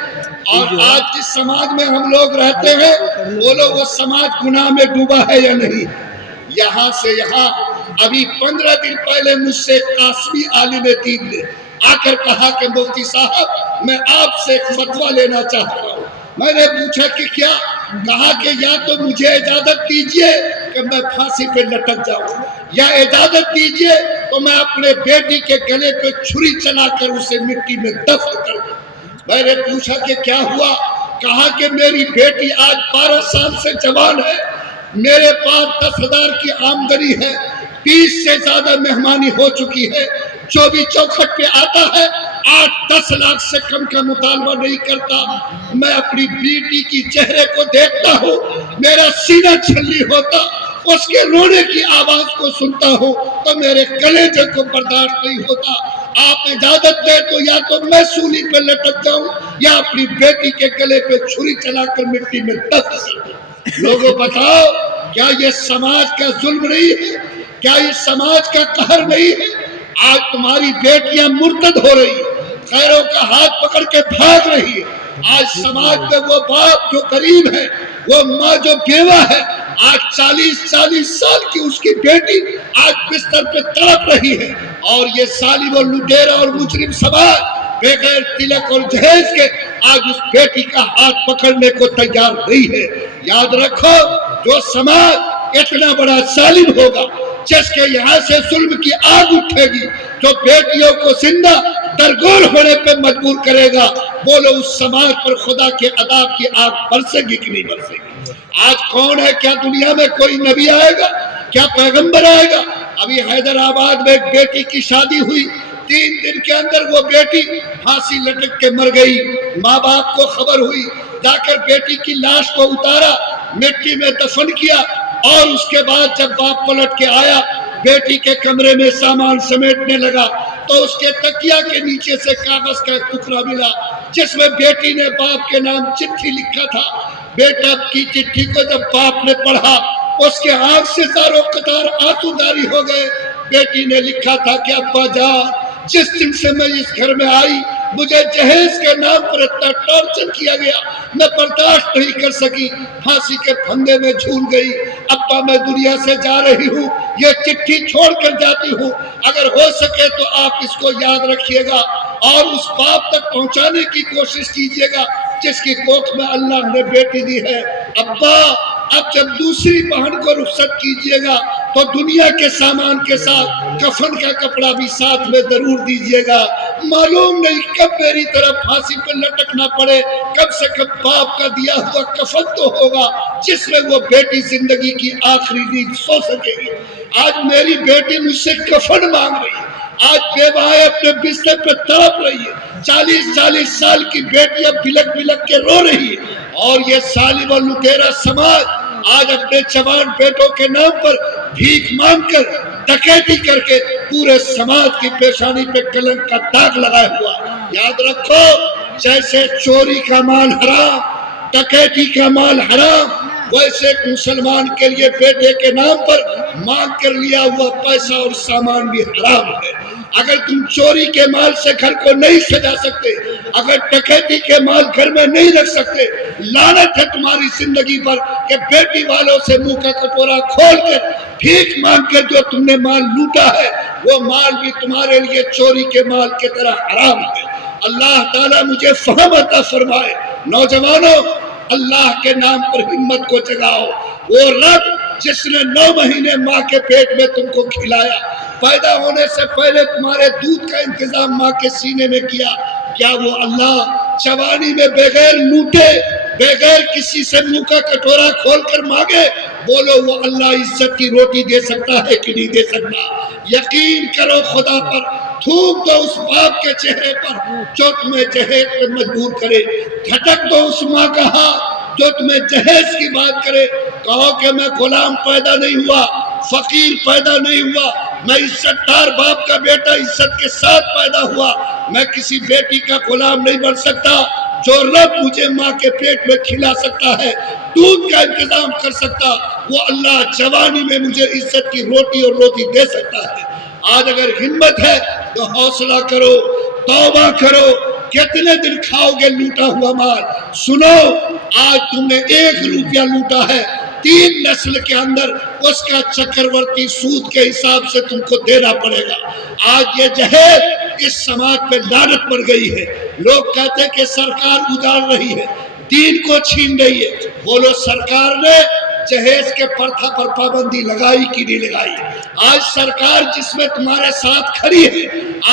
اور آج جس سماج میں ہم لوگ رہتے ہیں بولو وہ سماج گناہ میں ڈوبا ہے یا نہیں؟ یہاں سے یہاں ابھی 15 دن پہلے مجھ سے قاسمی عالم دین نے آ کر کہا کہ مفتی صاحب میں آپ سے ایک فتویٰ لینا چاہتا ہوں. میں نے پوچھا کہ کیا؟ کہا کہ یا تو مجھے اجازت دیجئے کہ میں پھانسی پہ لٹک جاؤں یا اجازت دیجئے تو میں اپنے بیٹی کے گلے پہ چھری چلا کر اسے مٹی میں دفن کر دوں. میں نے پوچھا کہ کیا ہوا؟ کہا کہ میری بیٹی آج 12 سال سے جوان ہے، میرے پاس 10,000 کی آمدنی ہے، 20 سے زیادہ مہمانی ہو چکی ہے، جو بھی چوکھٹ پہ آتا ہے 8-10 لاکھ سے کم کا مطالبہ نہیں کرتا. میں اپنی بیٹی کی چہرے کو دیکھتا ہوں، میرا سینہ چھلی ہوتا، اس کے رونے کی آواز کو سنتا ہوں تو میرے کلیجے کو برداشت نہیں ہوتا. آپ اجازت دے تو یا تو میں سولی پہ لٹک جاؤں یا اپنی بیٹی کے گلے پہ چھری چلا کر مٹی میں دفن کر دوں. لوگوں بتاؤ کیا یہ سماج کا ظلم نہیں ہے؟ کیا یہ سماج کا قہر نہیں ہے؟ آج تمہاری بیٹیاں مرتد ہو رہی ہیں, غیروں کا ہاتھ پکڑ کے بھاگ رہی ہے. آج سماج میں وہ باپ جو غریب ہے, وہ ماں جو بیوہ ہے, آج 40 سال کی اس کی بیٹی آج بستر پہ تڑپ رہی ہے, اور یہ ظالم اور لٹیرا اور مجرم سماج بغیر تلک اور جہیز کے آج اس بیٹی کا ہاتھ پکڑنے کو تیار نہیں ہے. یاد رکھو, جو سماج اتنا بڑا ظالم ہوگا, جس کے یہاں سے ظلم کی آگ اٹھے گی, جو بیٹیوں کو زندہ درگور ہونے پہ مجبور کرے گا, بولو اس سماج پر خدا کے عذاب کی آگ برسے گی کہ نہیں برسے گی؟ آج کون ہے؟ کیا دنیا میں کوئی نبی آئے گا؟ کیا پیغمبر آئے گا؟ ابھی حیدرآباد میں ایک بیٹی کی شادی ہوئی, 3 دن کے اندر وہ بیٹی پھانسی لٹک کے مر گئی. ماں باپ کو خبر ہوئی, جا کر بیٹی کی لاش کو اتارا, مٹی میں دفن کیا, اور اس کے بعد جب باپ پلٹ کے آیا, بیٹی کے کمرے میں سامان سمیٹنے لگا تو اس کے تکیا کے نیچے سے کاغذ کا ایک ٹکڑا ملا, جس میں بیٹی نے باپ کے نام چٹھی لکھا تھا. بیٹا کی چٹھی کو جب باپ نے پڑھا, اس کے آنکھ سے زاروں قطار آنسو جاری ہو گئے. بیٹی نے لکھا تھا کہ ابا جان, جس دن سے میں اس گھر میں آئی, مجھے جہیز کے نام پر اتنا ٹارچر کیا گیا, میں برداشت نہیں کر سکی, پھانسی کے پھندے میں جھول گئی. ابا میں دنیا سے جا رہی ہوں, یہ چٹھی چھوڑ کر جاتی ہوں, اگر ہو سکے تو آپ اس کو یاد رکھیے گا اور اس باپ تک پہنچانے کی کوشش کیجیے گا جس کی کوکھ میں اللہ نے بیٹی دی ہے. ابا اب جب دوسری بہن کو رخصت کیجیے گا تو دنیا کے سامان کے ساتھ کفن کا کپڑا بھی ساتھ میں ضرور دیجیے گا. معلوم نہیں کب میری طرف پھانسی پہ لٹکنا پڑے, کم سے کم باپ کا دیا ہوا کفن تو ہوگا جس میں وہ بیٹی زندگی کی آخری نیند سو سکے گی. آج میری بیٹی مجھ سے کفن مانگ رہی ہے, آج بیوائیں اپنے بستر پہ تڑپ رہی ہے, 40 سال کی بیٹیاں بلک بلک کے رو رہی ہے, اور یہ ظالم اور لٹیرا سماج آج اپنے جوان بیٹوں کے نام پر بھیک مانگ کر, ڈکیتی کر کے پورے سماج کی پیشانی پہ کلنک کا داغ لگایا ہوا. یاد رکھو, جیسے چوری کا مال حرام, ڈکیتی کا مال حرام, ویسے ایک مسلمان کے لیے بیٹے کے نام پر مانگ کر لیا ہوا پیسہ اور سامان بھی حرام ہے. اگر تم چوری کے مال سے گھر کو نہیں سجا سکتے, اگر ڈکیتی کے مال گھر میں نہیں رکھ سکتے, لعنت ہے تمہاری زندگی پر کہ بیٹی والوں سے منہ کا کٹورا کھول کر بھیک مانگ کر جو تم نے مال لوٹا ہے, وہ مال بھی تمہارے لیے چوری کے مال کی طرح حرام ہے. اللہ تعالیٰ مجھے فہم عطا فرمائے. نوجوانوں, اللہ کے نام پر ہمت کو جگاؤ. وہ رب جس نے 9 مہینے ماں کے پیٹ میں تم کو کھلایا, پیدا ہونے سے پہلے تمہارے دودھ کا انتظام ماں کے سینے میں کیا, کیا وہ اللہ جوانی میں بغیر لوٹے, بغیر کسی سے منہ کا کٹورا کھول کر مانگے, بولو وہ اللہ عزت کی روٹی دے سکتا ہے کہ نہیں دے سکتا؟ یقین کرو خدا پر, تھوک دو اس باپ کے چہرے پر جو تمہیں جہیز پہ مجبور کرے, جھٹک دو اس ماں کا ہاتھ جو تمہیں جہیز کی بات کرے. کہو کہ میں غلام پیدا نہیں ہوا, فقیر پیدا نہیں ہوا, میں عزت دار باپ کا بیٹا عزت کے ساتھ پیدا ہوا, میں کسی بیٹی کا غلام نہیں بن سکتا. جو رب مجھے ماں کے پیٹ میں کھلا سکتا ہے, دودھ کا انتظام کر سکتا, وہ اللہ جوانی میں مجھے عزت کی روٹی اور روٹی دے سکتا ہے. آج اگر ہمت ہے تو حوصلہ کرو, توبہ کرو. کتنے دن کھاؤ گے لوٹا ہوا مال؟ سنو, آج تم نے 1 روپیہ لوٹا ہے, 3 نسل کے اندر اس کا چکرورتی سود کے حساب سے تم کو دینا پڑے گا. آج یہ جہیز اس سماج پہ لعنت پڑ گئی ہے. لوگ کہتے کہ سرکار اجاڑ رہی ہے, دین کو چھین رہی ہے. بولو سرکار نے جہیز کے پرتھا پر پابندی لگائی کہ نہیں لگائی؟ آج سرکار جس میں تمہارے ساتھ کھڑی ہے,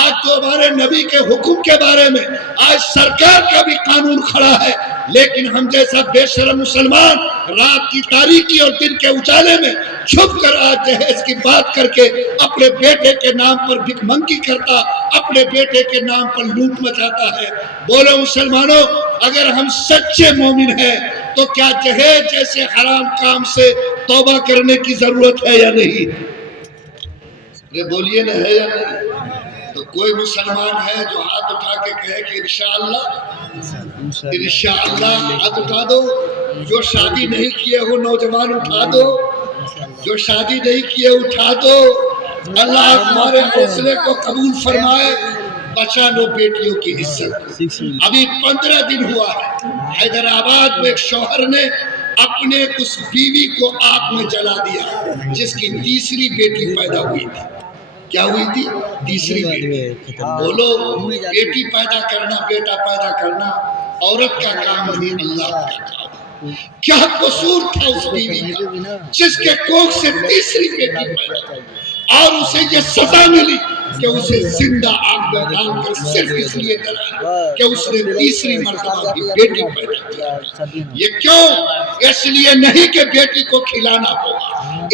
آج تو ہمارے نبی کے حکم کے بارے میں آج سرکار کا بھی قانون کھڑا ہے, لیکن ہم جیسا بے شرم مسلمان رات کی تاریکی اور دن کے اجالے میں چھپ کر آج جہیز کی بات کر کے اپنے بیٹے کے نام پر بھک منگی کرتا, اپنے بیٹے کے نام پر لوٹ مچاتا ہے. بولو مسلمانوں, اگر ہم سچے مومن ہیں تو کیا جہیز جیسے حرام کام سے توبہ کرنے کی ضرورت ہے یا نہیں؟ ارے بولیے نا ہے یا نہیں؟ تو کوئی مسلمان ہے جو ہاتھ اٹھا کے کہے کہ انشاءاللہ ہاتھ اٹھا دو. جو شادی نہیں کیے ہو نوجوان اٹھا دو. جو شادی نہیں کیے اٹھا دو. اللہ ہمارے حوصلے کو قبول فرمائے. بچا لو بیٹیوں کی عزت. ابھی 15 دن ہوا ہے حیدرآباد میں ایک شوہر نے اپنے اس بیوی کو آگ میں جلا دیا جس کی تیسری بیٹی پیدا ہوئی تھی. کیا ہوئی تھی؟ تیسری بیٹی. بولو بیٹی پیدا کرنا بیٹا پیدا کرنا عورت کا کام نہیں اللہ کا کام. کیا قصور تھا اس بیوی کا جس کے کوکھ سے تیسری بیٹی پیدا ہوئی اور اسے یہ سزا ملی کہ اسے زندہ آگ میں ڈال کر صرف اس لیے جلایا کہ اس نے تیسری مرتبہ بھی بیٹی پیدا کی. یہ کیوں؟ اس لیے نہیں کہ بیٹی کو کھلانا ہوگا،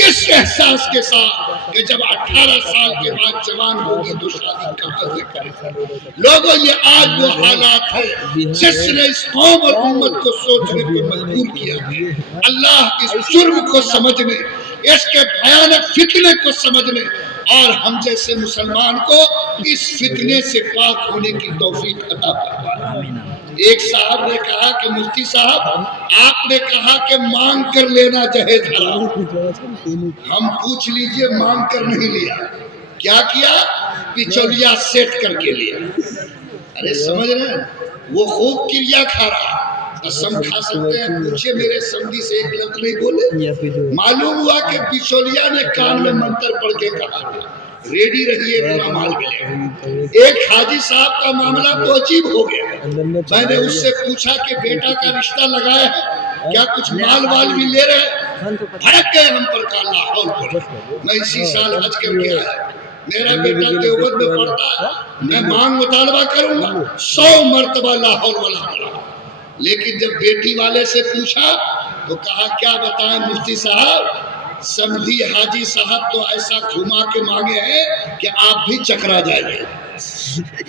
اس احساس کے ساتھ کہ جب 18 سال کے بعد جوان ہوگی تو شادی کہاں سے کرے. لوگوں یہ آج وہ حالات ہے جس نے اس قوم اور امت کو سوچنے پر مجبور کیا. اللہ اس جرم کو سمجھنے، اس کے بھیانک فتنے کو سمجھنے اور ہم جیسے مسلمان کو اس فتنے سے پاک ہونے کی توفیق عطا فرمائے. ایک صاحب نے کہا کہ مفتی صاحب آپ نے کہا کہ مانگ کر لینا جہیز حرام. ہم پوچھ لیجئے مانگ کر نہیں لیا، کیا کیا؟ پچولیا سیٹ کر کے لیا. ارے سمجھ رہے ہیں؟ وہ خوب کریا کھا رہا. قسم کھا سکتے ہیں، پوچھے میرے سمجھی سے ایک لفظ نہیں بولے. معلوم ہوا کہ پچولیا نے کان میں منتر پڑھ کے کہا ریڈی رہیے پورا مال ملے گا. ایک حاجی صاحب کا معاملہ تو عجیب ہو گیا. میں نے اس سے پوچھا کہ بیٹا کا رشتہ لگایا ہے کیا کچھ مال وال بھی لے رہے ہیں؟ بھڑک گئے ہم پر کہ اللہ حول کرے. میں اسی سال حج کر کے آیا، میرا بیٹا دیوبند میں پڑھتا ہے، میں مانگ مطالبہ کروں گا 100 مرتبہ لا حول ولا قوت. لیکن جب بیٹی والے سے پوچھا تو کہا کیا بتائیں مفتی صاحب، سمدھی حاجی صاحب تو ایسا گھما کے مانگے ہیں کہ آپ بھی چکرا جائیے.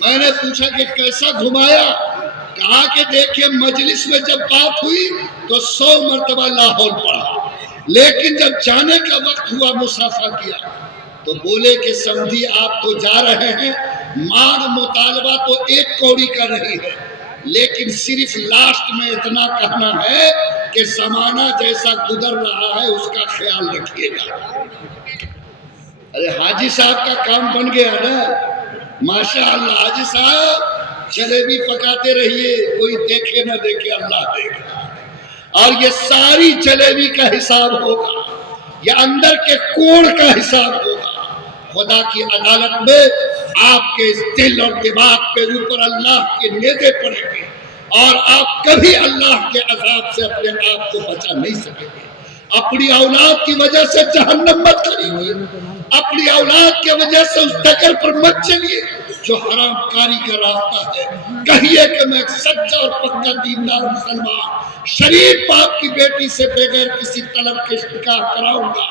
میں نے پوچھا کہ کیسا گھمایا؟ کہا کہ دیکھیں مجلس میں جب بات ہوئی تو 100 مرتبہ لا حول پڑھا، لیکن جب جانے کا وقت ہوا مصافحہ کیا تو بولے کہ سمدھی آپ تو جا رہے ہیں، مانگ مطالبہ تو 1 کوڑی کا نہیں ہے، لیکن صرف لاسٹ میں اتنا کہنا ہے کہ زمانہ جیسا گزر رہا ہے اس کا خیال رکھیے گا. ارے حاجی صاحب کا کام بن گیا نا. ماشاءاللہ حاجی صاحب جلیبی پکاتے رہیے، کوئی دیکھے نہ دیکھے اللہ دے گا. اور یہ ساری جلیبی کا حساب ہوگا، یہ اندر کے کوڑ کا حساب ہوگا. خدا کی عدالت میں آپ کے دل اور دماغ پہ اوپر اللہ کے نیزے پڑیں گے اور آپ کبھی اللہ کے عذاب سے اپنے آپ کو بچا نہیں سکیں گے. اپنی اولاد کی وجہ سے جہنم مت کریے، اپنی اولاد کی وجہ سے اس ڈگر پر مت چلیے جو حرام کاری کا راستہ ہے. کہیے کہ میں ایک سچا اور پکا دیندار مسلمان شریف باپ کی بیٹی سے بغیر کسی طلب کے نکاح کراؤں گا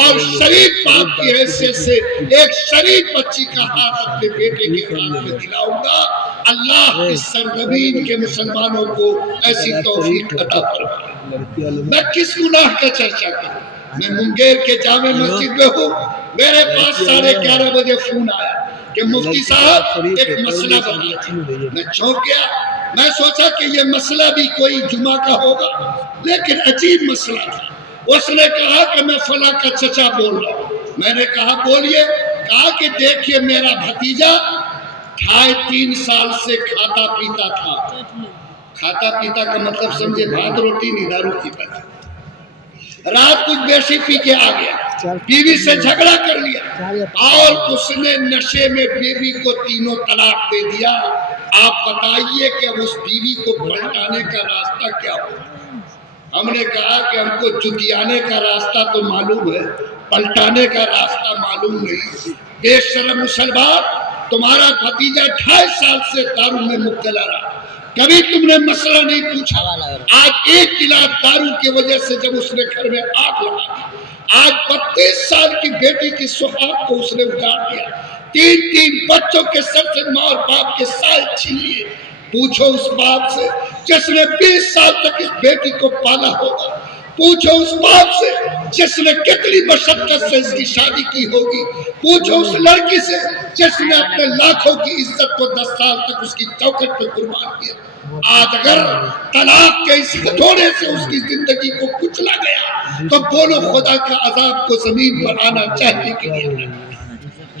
اور شریف باپ کی حیثیت سے ایک شریف بچی کا ہاتھ اپنے بیٹے کے ہاتھ میں دلاؤں گا. اللہ اس سرزمین کے مسلمانوں کو ایسی توفیق عطا فرمائے. میں کس گناہ کا چرچا کروں؟ میں منگیر کے جامع مسجد میں ہوں، میرے پاس 11:30 بجے فون آیا کہ مفتی صاحب ایک مسئلہ بتائیے. میں چونک گیا. میں سوچا کہ یہ مسئلہ بھی کوئی جمعہ کا ہوگا، لیکن عجیب مسئلہ تھا. اس نے کہا کہ میں فلاں کا چچا بول رہا ہوں. میں نے کہا بولیے. کہا کہ دیکھیے میرا بھتیجا 2.5-3 سال سے کھاتا پیتا تھا. کھاتا پیتا کا مطلب سمجھے بھات روٹی نہیں، دارو پیتا تھا. رات کچھ بیشی پی کے آ گیا، بیوی سے جھگڑا کر لیا اور اس نے نشے میں بیوی کو 3 طلاق دے دیا. آپ بتائیے کہ اب اس بیوی کو پلٹانے کا راستہ کیا ہو؟ ہم نے کہا کہ ہم کو جتیانے کا راستہ تو معلوم ہے، پلٹانے کا راستہ معلوم نہیں. بے شرم مسلمان، تمہارا بھتیجا 2.5 سال سے دارو میں مبتلا رہا، کبھی تم نے مسئلہ نہیں پوچھا. آج 1 گلاس دارو کی وجہ سے جب اس نے گھر میں آگ لگا دی، آج 32 سال کی بیٹی کی سہاگ کو اس نے اجاڑ دیا. 3 بچوں کے سر سے ماں اور باپ کے سائے چھین لیے. پوچھو اس باپ سے جس نے 20 سال تک اس بیٹی کو پالا ہوگا، پوچھو اس باپ سے جس نے کتنی مشقت سے اس کی شادی کی ہوگی، پوچھو اس لڑکی سے جس نے اپنے لاکھوں کی عزت کو 10 سال تک اس کی چوکھٹ پہ قربان کیا۔ آج اگر طلاق کے اس ہتھوڑے سے اس کی زندگی کو کچلا گیا تو بولو خدا کا عذاب کو زمین پر آنا چاہیے کہ نہیں؟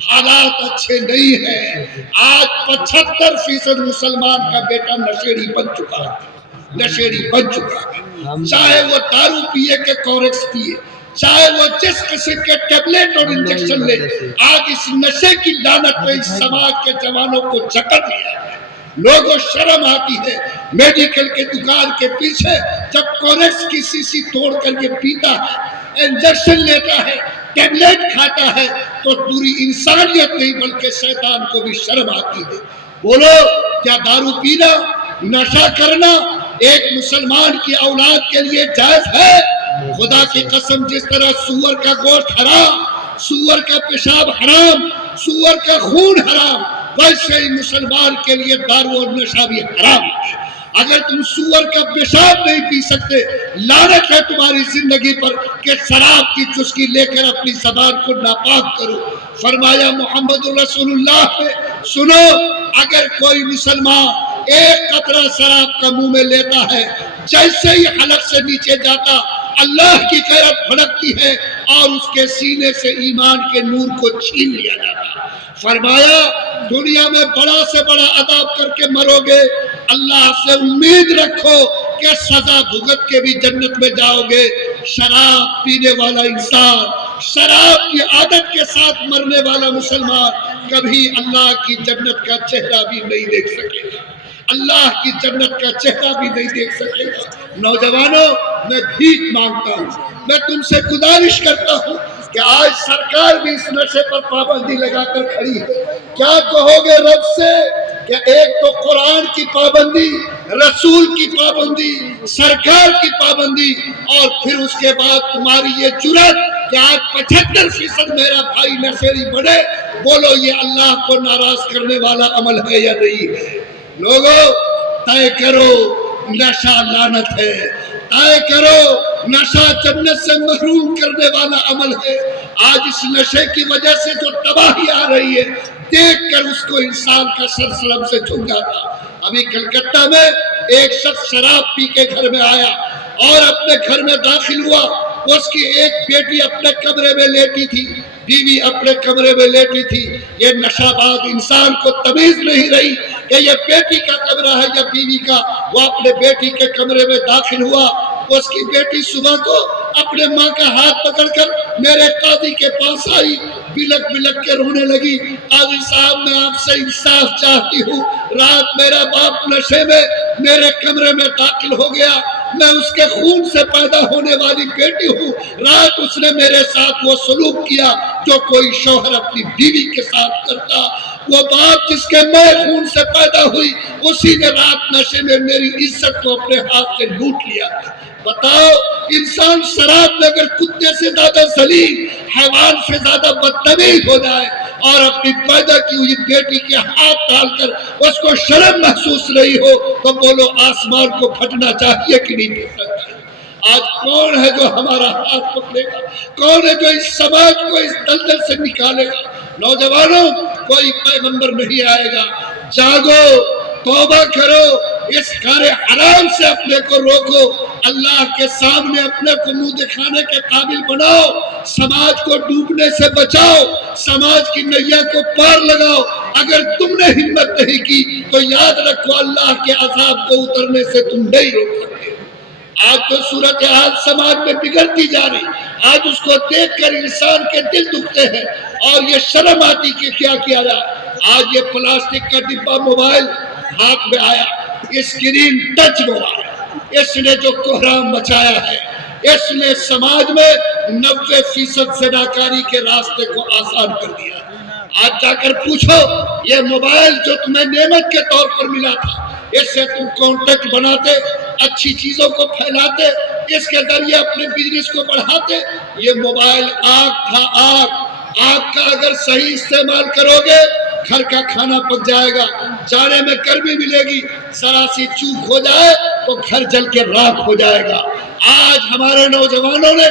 حالات اچھے نہیں ہیں۔ آج 75% مسلمان کا بیٹا نشیڑی بن چکا ہے، نشیڑی بن چکا ہے، چاہے وہ دارو پیے کہ کورکس پیے، چاہے وہ جس قسم کے ٹیبلیٹ اور انجیکشن لے، آج اس نشے کی لعنت نے اس سماج کے جوانوں کو جکڑ لیا ہے۔ لوگوں شرم آتی ہے میڈیکل کے دکان کے پیچھے جب کورکس کی سیسی توڑ کر یہ پیتا ہے، انجیکشن لیتا ہے، ٹیبلیٹ کھاتا ہے، تو پوری انسانیت نہیں بلکہ شیطان کو بھی شرم آتی ہے۔ بولو کیا دارو پینا، نشہ کرنا ایک مسلمان کی اولاد کے لیے جائز ہے؟ خدا کی قسم جس طرح سور کا گوشت حرام، سور کا پیشاب حرام، سور کا خون حرام، ویسے ہی مسلمان کے لیے دارو اور نشہ بھی حرام ہے۔ اگر تم سور کا پیشاب نہیں پی سکتے، لعنت ہے تمہاری زندگی پر کہ شراب کی چسکی لے کر اپنی زبان کو ناپاک کرو۔ فرمایا محمد رسول اللہ نے، سنو اگر کوئی مسلمان ایک قطرہ شراب کا منہ میں لیتا ہے، جیسے ہی حلق سے نیچے جاتا اللہ کی غیرت بھڑکتی ہے اور اس کے سینے سے ایمان کے نور کو چھین لیا جاتا۔ فرمایا دنیا میں بڑا سے بڑا عذاب کر کے مرو گے، اللہ سے امید رکھو کہ سزا بھگت کے بھی جنت میں جاؤ گے۔ شراب پینے والا انسان، شراب کی عادت کے ساتھ مرنے والا مسلمان کبھی اللہ کی جنت کا چہرہ بھی نہیں دیکھ سکے گا، اللہ کی جنت کا چہرہ بھی نہیں دیکھ سکے گا۔ نوجوانوں میں بھیک مانگتا ہوں، میں تم سے گزارش کرتا ہوں کہ آج سرکار بھی اس نشے پر پابندی لگا کر کھڑی ہے، کیا کہو گے رب سے کہ ایک تو قرآن کی پابندی، رسول کی پابندی، سرکار کی پابندی، اور پھر اس کے بعد تمہاری یہ جرات کہ آج 75% میرا بھائی نشیڑی بنے، بولو یہ اللہ کو ناراض کرنے والا عمل ہے یا نہیں ہے؟ لوگوں طے کرو، نشہ لعنت ہے، طے کرو نشہ جنت سے محروم کرنے والا عمل ہے۔ آج اس نشے کی وجہ سے جو تباہی آ رہی ہے، دیکھ کر اس کو انسان کا سر شرم سے جھک جاتا۔ ابھی کلکتہ میں ایک شخص شراب پی کے گھر میں آیا اور اپنے گھر میں داخل ہوا، اس کی ایک بیٹی اپنے کمرے میں لیٹی تھی، بیوی اپنے کمرے میں لیٹی تھی۔ یہ نشہ باز انسان کو تمیز نہیں رہی کہ یہ بیٹی کا کمرہ ہے یا بیوی کا۔ وہ اپنے بیٹی کے کمرے میں داخل ہوا، اس کی بیٹی صبح کو اپنے ماں کا ہاتھ پکڑ کر میرے قاضی کے پاس آئی، بلک بلک کے رونے لگی، قاضی صاحب میں آپ سے انصاف چاہتی ہوں، رات میرا باپ نشے میں میرے کمرے میں داخل ہو گیا، میں اس کے خون سے پیدا ہونے والی بیٹی ہوں، رات اس نے میرے ساتھ وہ سلوک کیا جو کوئی شوہر اپنی بیوی کے ساتھ کرتا۔ وہ باپ جس کے میں خون سے پیدا ہوئی، اسی نے رات نشے میں میری عزت کو اپنے ہاتھ سے لوٹ لیا۔ بتاؤ انسان شراب میں اگر کتے سے زیادہ ذلیل، حیوان سے زیادہ بدتمیز ہو جائے اور اپنی پیدا کی ہوئی بیٹی کے ہاتھ ڈال کر اس کو شرم محسوس نہیں ہو، تو بولو آسمان کو پھٹنا چاہیے کہ نہیں پھٹنا چاہیے؟ آج کون ہے جو ہمارا ہاتھ پکڑے گا؟ کون ہے جو اس سماج کو اس دلدل سے نکالے گا؟ نوجوانوں کوئی پیغمبر نہیں آئے گا، جاگو، توبہ کرو، اس کار حرام سے اپنے کو روکو، اللہ کے سامنے اپنے کو منہ دکھانے کے قابل بناؤ، سماج کو ڈوبنے سے بچاؤ، سماج کی نیا کو پار لگاؤ۔ اگر تم نے ہمت نہیں کی تو یاد رکھو اللہ کے عذاب کو اترنے سے تم نہیں روک سکتے۔ آج تو صورتحال سماج میں بگڑتی جا رہی، آج اس کو دیکھ کر انسان کے دل دکھتے ہیں اور یہ شرم آتی کہ کیا کیا جائے۔ آج یہ پلاسٹک کا ڈبہ موبائل ہاتھ میں آیا، اسکرین ٹچ موبائل، اس نے جو کوہرام مچایا ہے، اس نے سماج میں 90% زناکاری کے راستے کو آسان کر دیا۔ آج جا کر پوچھو یہ موبائل جو تمہیں نعمت کے طور پر ملا تھا، اس سے تم کانٹیکٹ بناتے، اچھی چیزوں کو پھیلاتے، اس کے ذریعے اپنے بزنس کو بڑھاتے۔ یہ موبائل آگ تھا، آگ کا اگر صحیح استعمال کرو گے گھر کا کھانا پک جائے گا، جانے میں گرمی ملے گی، ذرا سی چوک ہو جائے تو گھر جل کے راکھ ہو جائے گا۔ آج ہمارے نوجوانوں نے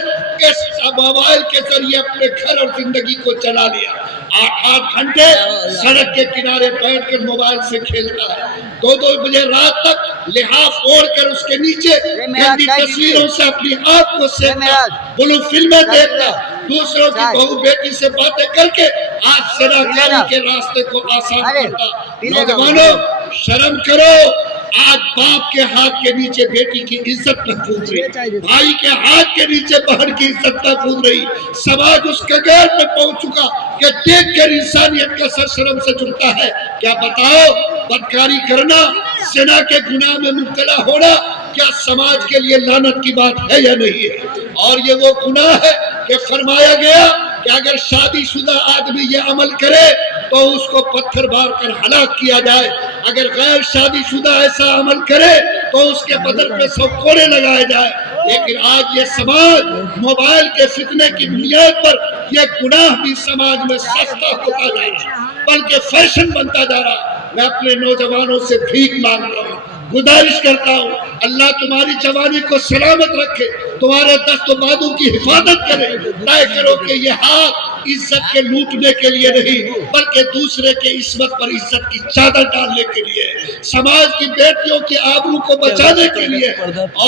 اس موبائل کے ذریعے اپنے گھر اور زندگی کو چلا لیا. 8 گھنٹے سڑک کے کنارے بیٹھ کر موبائل سے کھیلتا ہے. 2 بجے رات تک لحاف اوڑھ کر اس کے نیچے گندی تصویروں سے اپنی آنکھ کو سینکتا, بلو فلمیں دیکھتا, دوسروں کی بہو بیٹی سے باتیں کر کے آج زناکاری کے راستے کو آسان کرتا. نوجوانوں شرم کرو. آج باپ کے ہاتھ کے نیچے بیٹی کی عزت محفوظ رہی, بھائی کے ہاتھ کے نیچے بہن کی عزت محفوظ رہی. سماج اس کگار میں پہنچ چکا کہ دیکھ کر انسانیت کا سر شرم سے جھکتا ہے. کیا بتاؤ, بدکاری کرنا, زنا کے گناہ میں مبتلا ہونا کیا سماج کے لیے لعنت کی بات ہے یا نہیں ہے؟ اور یہ وہ گناہ ہے کہ فرمایا گیا کہ اگر شادی شدہ آدمی یہ عمل کرے تو اس کو پتھر مار کر ہلاک کیا جائے, اگر غیر شادی شدہ ایسا عمل کرے تو اس کے بدن پہ 100 کوڑے لگائے جائے. لیکن آج یہ سماج موبائل کے فتنے کی بنیاد پر یہ گناہ بھی سماج میں سستا ہوتا جا رہا, بلکہ فیشن بنتا جا رہا. میں اپنے نوجوانوں سے بھیک مانگتا ہوں, گزارش کرتا ہوں, اللہ تمہاری جوانی کو سلامت رکھے, تمہارے دست و بازو کی حفاظت کرے. طے کرو کہ یہ ہاتھ عزت کے لوٹنے کے لیے نہیں بلکہ دوسرے کے عصمت پر عزت کی چادر ڈالنے کے لیے, سماج کی بیٹیوں کی آبرو کو بچانے کے لیے.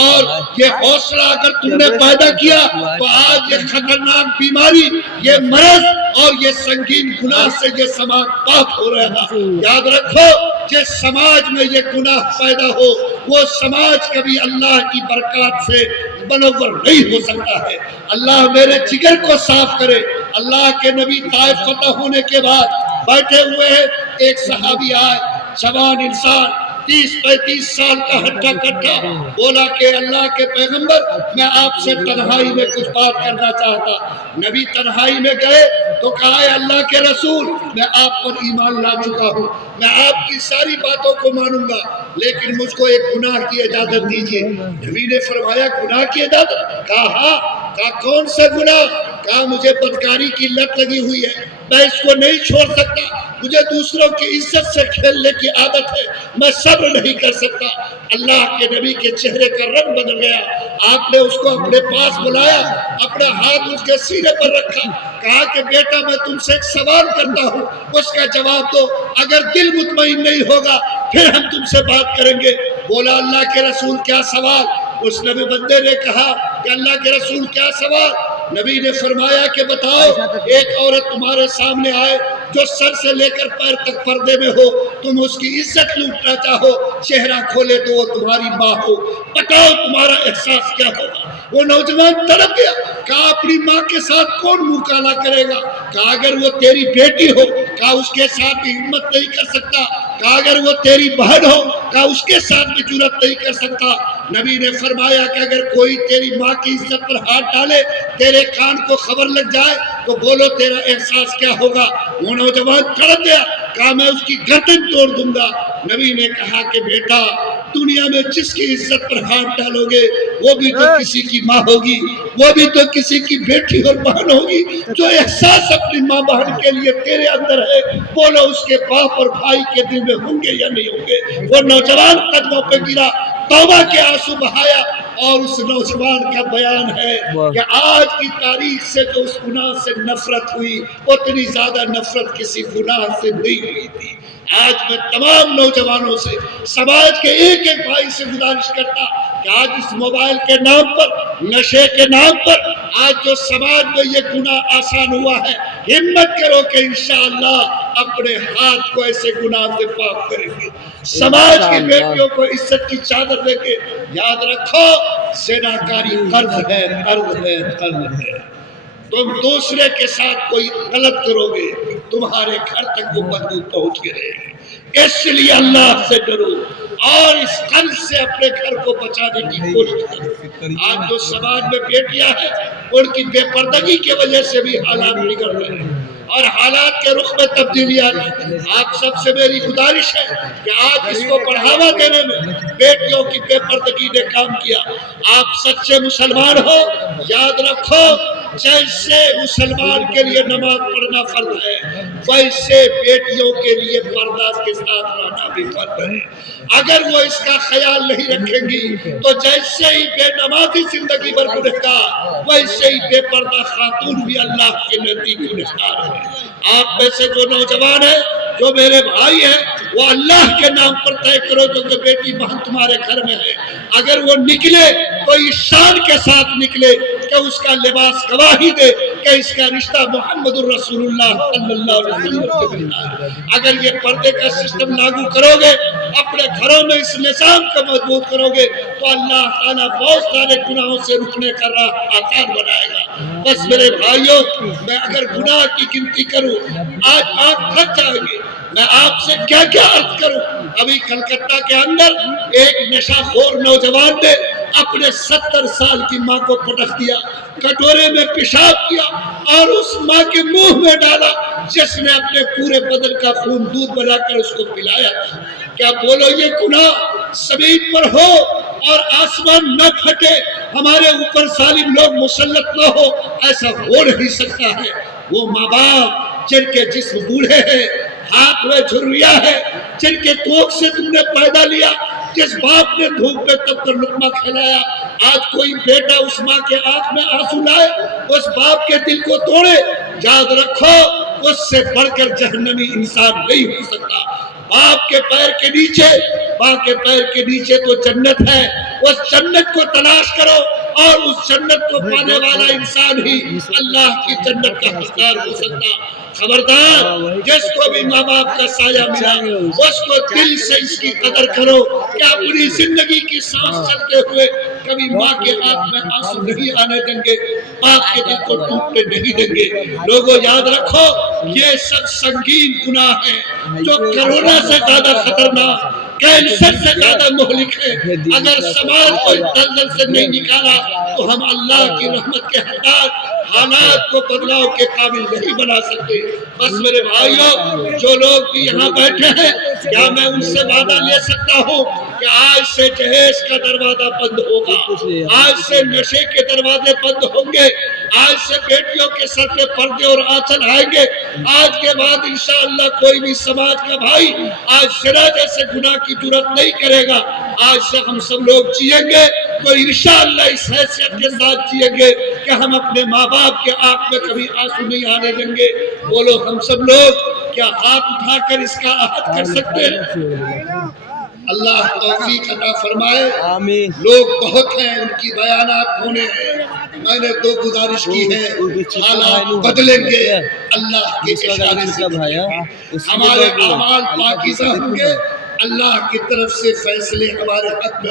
اور یہ حوصلہ اگر تم نے پیدا کیا تو آج یہ خطرناک بیماری, یہ مرض اور یہ سنگین گناہ سے یہ سماج پاک ہو رہا ہے. یاد رکھو, جس سماج میں یہ گناہ پیدا ہو وہ سماج کبھی اللہ کی برکات سے منور نہیں ہو سکتا ہے. اللہ میرے جگر کو صاف کرے. اللہ کے نبی طائف فتح ہونے کے بعد بیٹھے ہوئے ہیں, ایک صحابی آئے, جوان انسان 30-35 سال کا ہٹا کٹا, بولا کہ اللہ کے پیغمبر میں آپ سے تنہائی میں کچھ بات کرنا چاہتا. نبی تنہائی میں گئے تو کہا ہے اللہ کے رسول میں آپ پر ایمان لا چکا ہوں, میں آپ کی ساری باتوں کو مانوں گا, لیکن مجھ کو ایک گناہ کی اجازت دیجیے. نبی نے فرمایا گناہ کی اجازت؟ کہا ہاں. کہا کون سے گناہ؟ کہا مجھے بدکاری کی لت لگی ہوئی ہے, میں اس کو نہیں چھوڑ سکتا, مجھے دوسروں کی عزت سے کھیلنے کی عادت ہے, میں صبر نہیں کر سکتا. اللہ کے نبی کے چہرے کا رنگ بدل گیا. آپ نے اس کو اپنے پاس بلایا, اپنا ہاتھ اس کے سینے پر رکھا, کہا کہ بیٹا میں تم سے ایک سوال کرتا ہوں, اس کا جواب دو, اگر دل مطمئن نہیں ہوگا پھر ہم تم سے بات کریں گے. بولا اللہ کے رسول کیا سوال؟ اس نبی بندے نے کہا کہ اللہ کے رسول کیا سوال؟ نبی نے فرمایا کہ بتاؤ, ایک عورت تمہارے سامنے آئے جو سر سے لے کر پیر تک پردے میں ہو, تم اس کی عزت لوٹنا چاہو, چہرہ کھولے تو وہ تمہاری ماں ہو, بتاؤ تمہارا احساس کیا ہوگا؟ وہ نوجوان تڑپ گیا, کہا اپنی ماں کے ساتھ کون منہ کالا کرے گا؟ کہا اگر وہ تیری بیٹی ہو, کہا اس کے ساتھ بھی ہمت نہیں کر سکتا. کہا اگر وہ تیری بہن ہو, کہا اس کے ساتھ بھی جرأت نہیں کر سکتا. نبی نے فرمایا کہ اگر کوئی تیری ماں کی عزت پر ہاتھ ڈالے, تیرے کان کو خبر لگ جائے تو بولو تیرا احساس کیا ہوگا؟ وہ نوجوان تڑپ گیا, کہا میں اس کی گردن توڑ دوں گا. نبی نے کہا کہ بیٹا دنیا میں جس کی عزت پر ہاتھ ڈالو گے وہ بھی تو کسی کی ماں ہوگی, وہ بھی تو کسی کی بیٹی اور بہن ہوگی. جو احساس اپنی ماں بہن کے لیے تیرے اندر ہے, بولو اس کے باپ اور بھائی کے دل میں ہوں گے یا نہیں ہوں گے؟ وہ نوجوان قدموں پہ گرا, توبہ کے آنسو بہایا, اور اس نوجوان کا بیان ہے کہ آج کی تاریخ سے جو اس گناہ سے نفرت ہوئی اتنی زیادہ نفرت کسی گناہ سے نہیں ہوئی تھی. آج میں تمام نوجوانوں سے, سماج کے ایک ایک بھائی سے گزارش کرتا کہ آج اس موبائل کے نام پر, نشے کے نام پر آج جو سماج میں یہ گناہ آسان ہوا ہے, ہمت کرو کہ انشاءاللہ اپنے ہاتھ کو ایسے گناہ سے پاک کریں گے. سماج کی بیٹیوں کو عزت کی چادر دے کے یاد رکھو, زناکاری قرض ہے, قرض ہے, قرض ہے. تم دوسرے کے ساتھ کوئی غلط کرو گے, تمہارے گھر تک وہ بدبو پہنچ کے رہے گی. اس لیے اللہ سے ڈرو اور اس قرض سے اپنے گھر کو بچانے کی کوشش کرو. آج جو سماج میں بیٹیاں ہیں ان کی بے پردگی کی وجہ سے بھی حالات بگڑ رہے ہیں اور حالات کے رخ میں تبدیلیاں. آپ سب سے میری گزارش ہے کہ آج اس کو بڑھاوا دینے میں بیٹیوں کی بے پردگی نے کام کیا. آپ سچے مسلمان ہو, یاد رکھو جیسے مسلمان کے لیے نماز پڑھنا فرض ہے ویسے بیٹیوں کے لیے پردہ کے ساتھ رہنا بھی فرض ہے۔ اگر وہ اس کا خیال نہیں رکھیں گی تو جیسے ہی بے نمازی زندگی بھر گنہگار ویسے ہی بے پردہ خاتون بھی اللہ کے نزدیک گنہگار ہے۔ آپ میں سے جو نوجوان ہیں جو میرے بھائی ہیں وہ اللہ کے نام پر طے کرو جو کہ بیٹی بہن تمہارے گھر میں ہے، اگر وہ نکلے تو اس شان کے ساتھ نکلے کہ اس کا لباس گواہی دے کہ اس کا رشتہ محمد الرسول اللہ صلی اللہ علیہ وسلم سے ملتا ہے۔ اگر یہ پردے کا سسٹم لاگو کرو گے، اپنے گھروں میں اس نظام کو مضبوط کرو گے تو اللہ تعالیٰ بہت سارے گناہوں سے رکنے کا راہ آسان بنائے گا۔ بس میرے بھائیوں، میں اگر گناہ کی گنتی کروں آج آپ تھک جائیں گے، میں آپ سے کیا کیا عرض کروں۔ ابھی کلکتہ کے اندر ایک نشہ خور نوجوان نے اپنے 70 سال کی ماں کو پٹخ دیا، کٹورے میں پیشاب کیا اور اس ماں کے منہ میں ڈالا جس نے اپنے پورے بدن کا خون دودھ بنا کر اس کو پلایا تھا۔ کیا بولو یہ گناہ زمین پر ہو اور آسمان نہ پھٹے، ہمارے اوپر ظالم لوگ مسلط نہ ہو، ایسا ہو نہیں سکتا ہے۔ وہ ماں باپ جن کے جسم بوڑھے ہیں، ہاتھ میں جھریا ہے، جن کے کوکھ سے تم نے پیدا لیا، جس باپ نے دھوپ میں تب کر لقمہ کھلایا، آج کوئی بیٹا اس ماں کے آنکھ میں آنسو لائے، اس باپ کے دل کو توڑے، یاد رکھو اس سے بڑھ کر جہنمی انسان نہیں ہو سکتا۔ باپ کے پیر کے نیچے، ماں کے پیر کے نیچے تو جنت ہے، اس جنت کو تلاش کرو اور اس جنت کو پانے والا انسان ہی اللہ کی جنت کا حقدار ہو سکتا۔ خبردار، جس کو بھی ماں باپ کا سایہ ملا اس کو دل سے اس کی قدر کرو کہ اپنی زندگی کی سانس چلتے ہوئے کبھی ماں کے آنکھ میں آنسو نہیں آنے دیں گے، باپ کے دل کو ٹوٹنے نہیں دیں گے۔ لوگوں یاد رکھو یہ سب سنگین گناہ ہیں جو کرونا سے زیادہ خطرناک، کینسر سے زیادہ مہلک ہے۔ اگر سماج کو اس دلدل سے نہیں نکالا تو ہم اللہ کی رحمت کے حقدار، حالات کو بدلاؤ کے قابل نہیں بنا سکتے۔ بس میرے بھائیوں، جو لوگ بھی یہاں بیٹھے ہیں، کیا میں ان سے وعدہ لے سکتا ہوں کہ آج سے جہیز کا دروازہ بند ہوگا، آج سے نشے کے دروازے بند ہوں گے، آج سے بیٹیوں کے سر پہ پردے اور آنچل آئیں گے، آج کے بعد انشاءاللہ کوئی بھی سماج کا بھائی آج زنا جیسے گناہ کی جرات نہیں کرے گا۔ آج سے ہم سب لوگ جیئیں گے تو انشاءاللہ اس حیثیت کے ساتھ جیئیں گے کہ ہم اپنے ماں باپ کے آنکھ میں کبھی آنسو نہیں آنے دیں گے۔ بولو ہم سب لوگ کیا ہاتھ اٹھا کر اس کا عہد کر سکتے ہیں؟ اللہ توفیق عطا فرمائے۔ آمین۔ لوگ بہت ہیں، ان کی بیانات ہونے ہیں، میں نے تو گزارش کی ہے حالات بدلیں گے اللہ کے اشارے سے، ہمارے اعمال پاکیزہ ہوں گے، اللہ کی طرف سے فیصلے ہمارے حق میں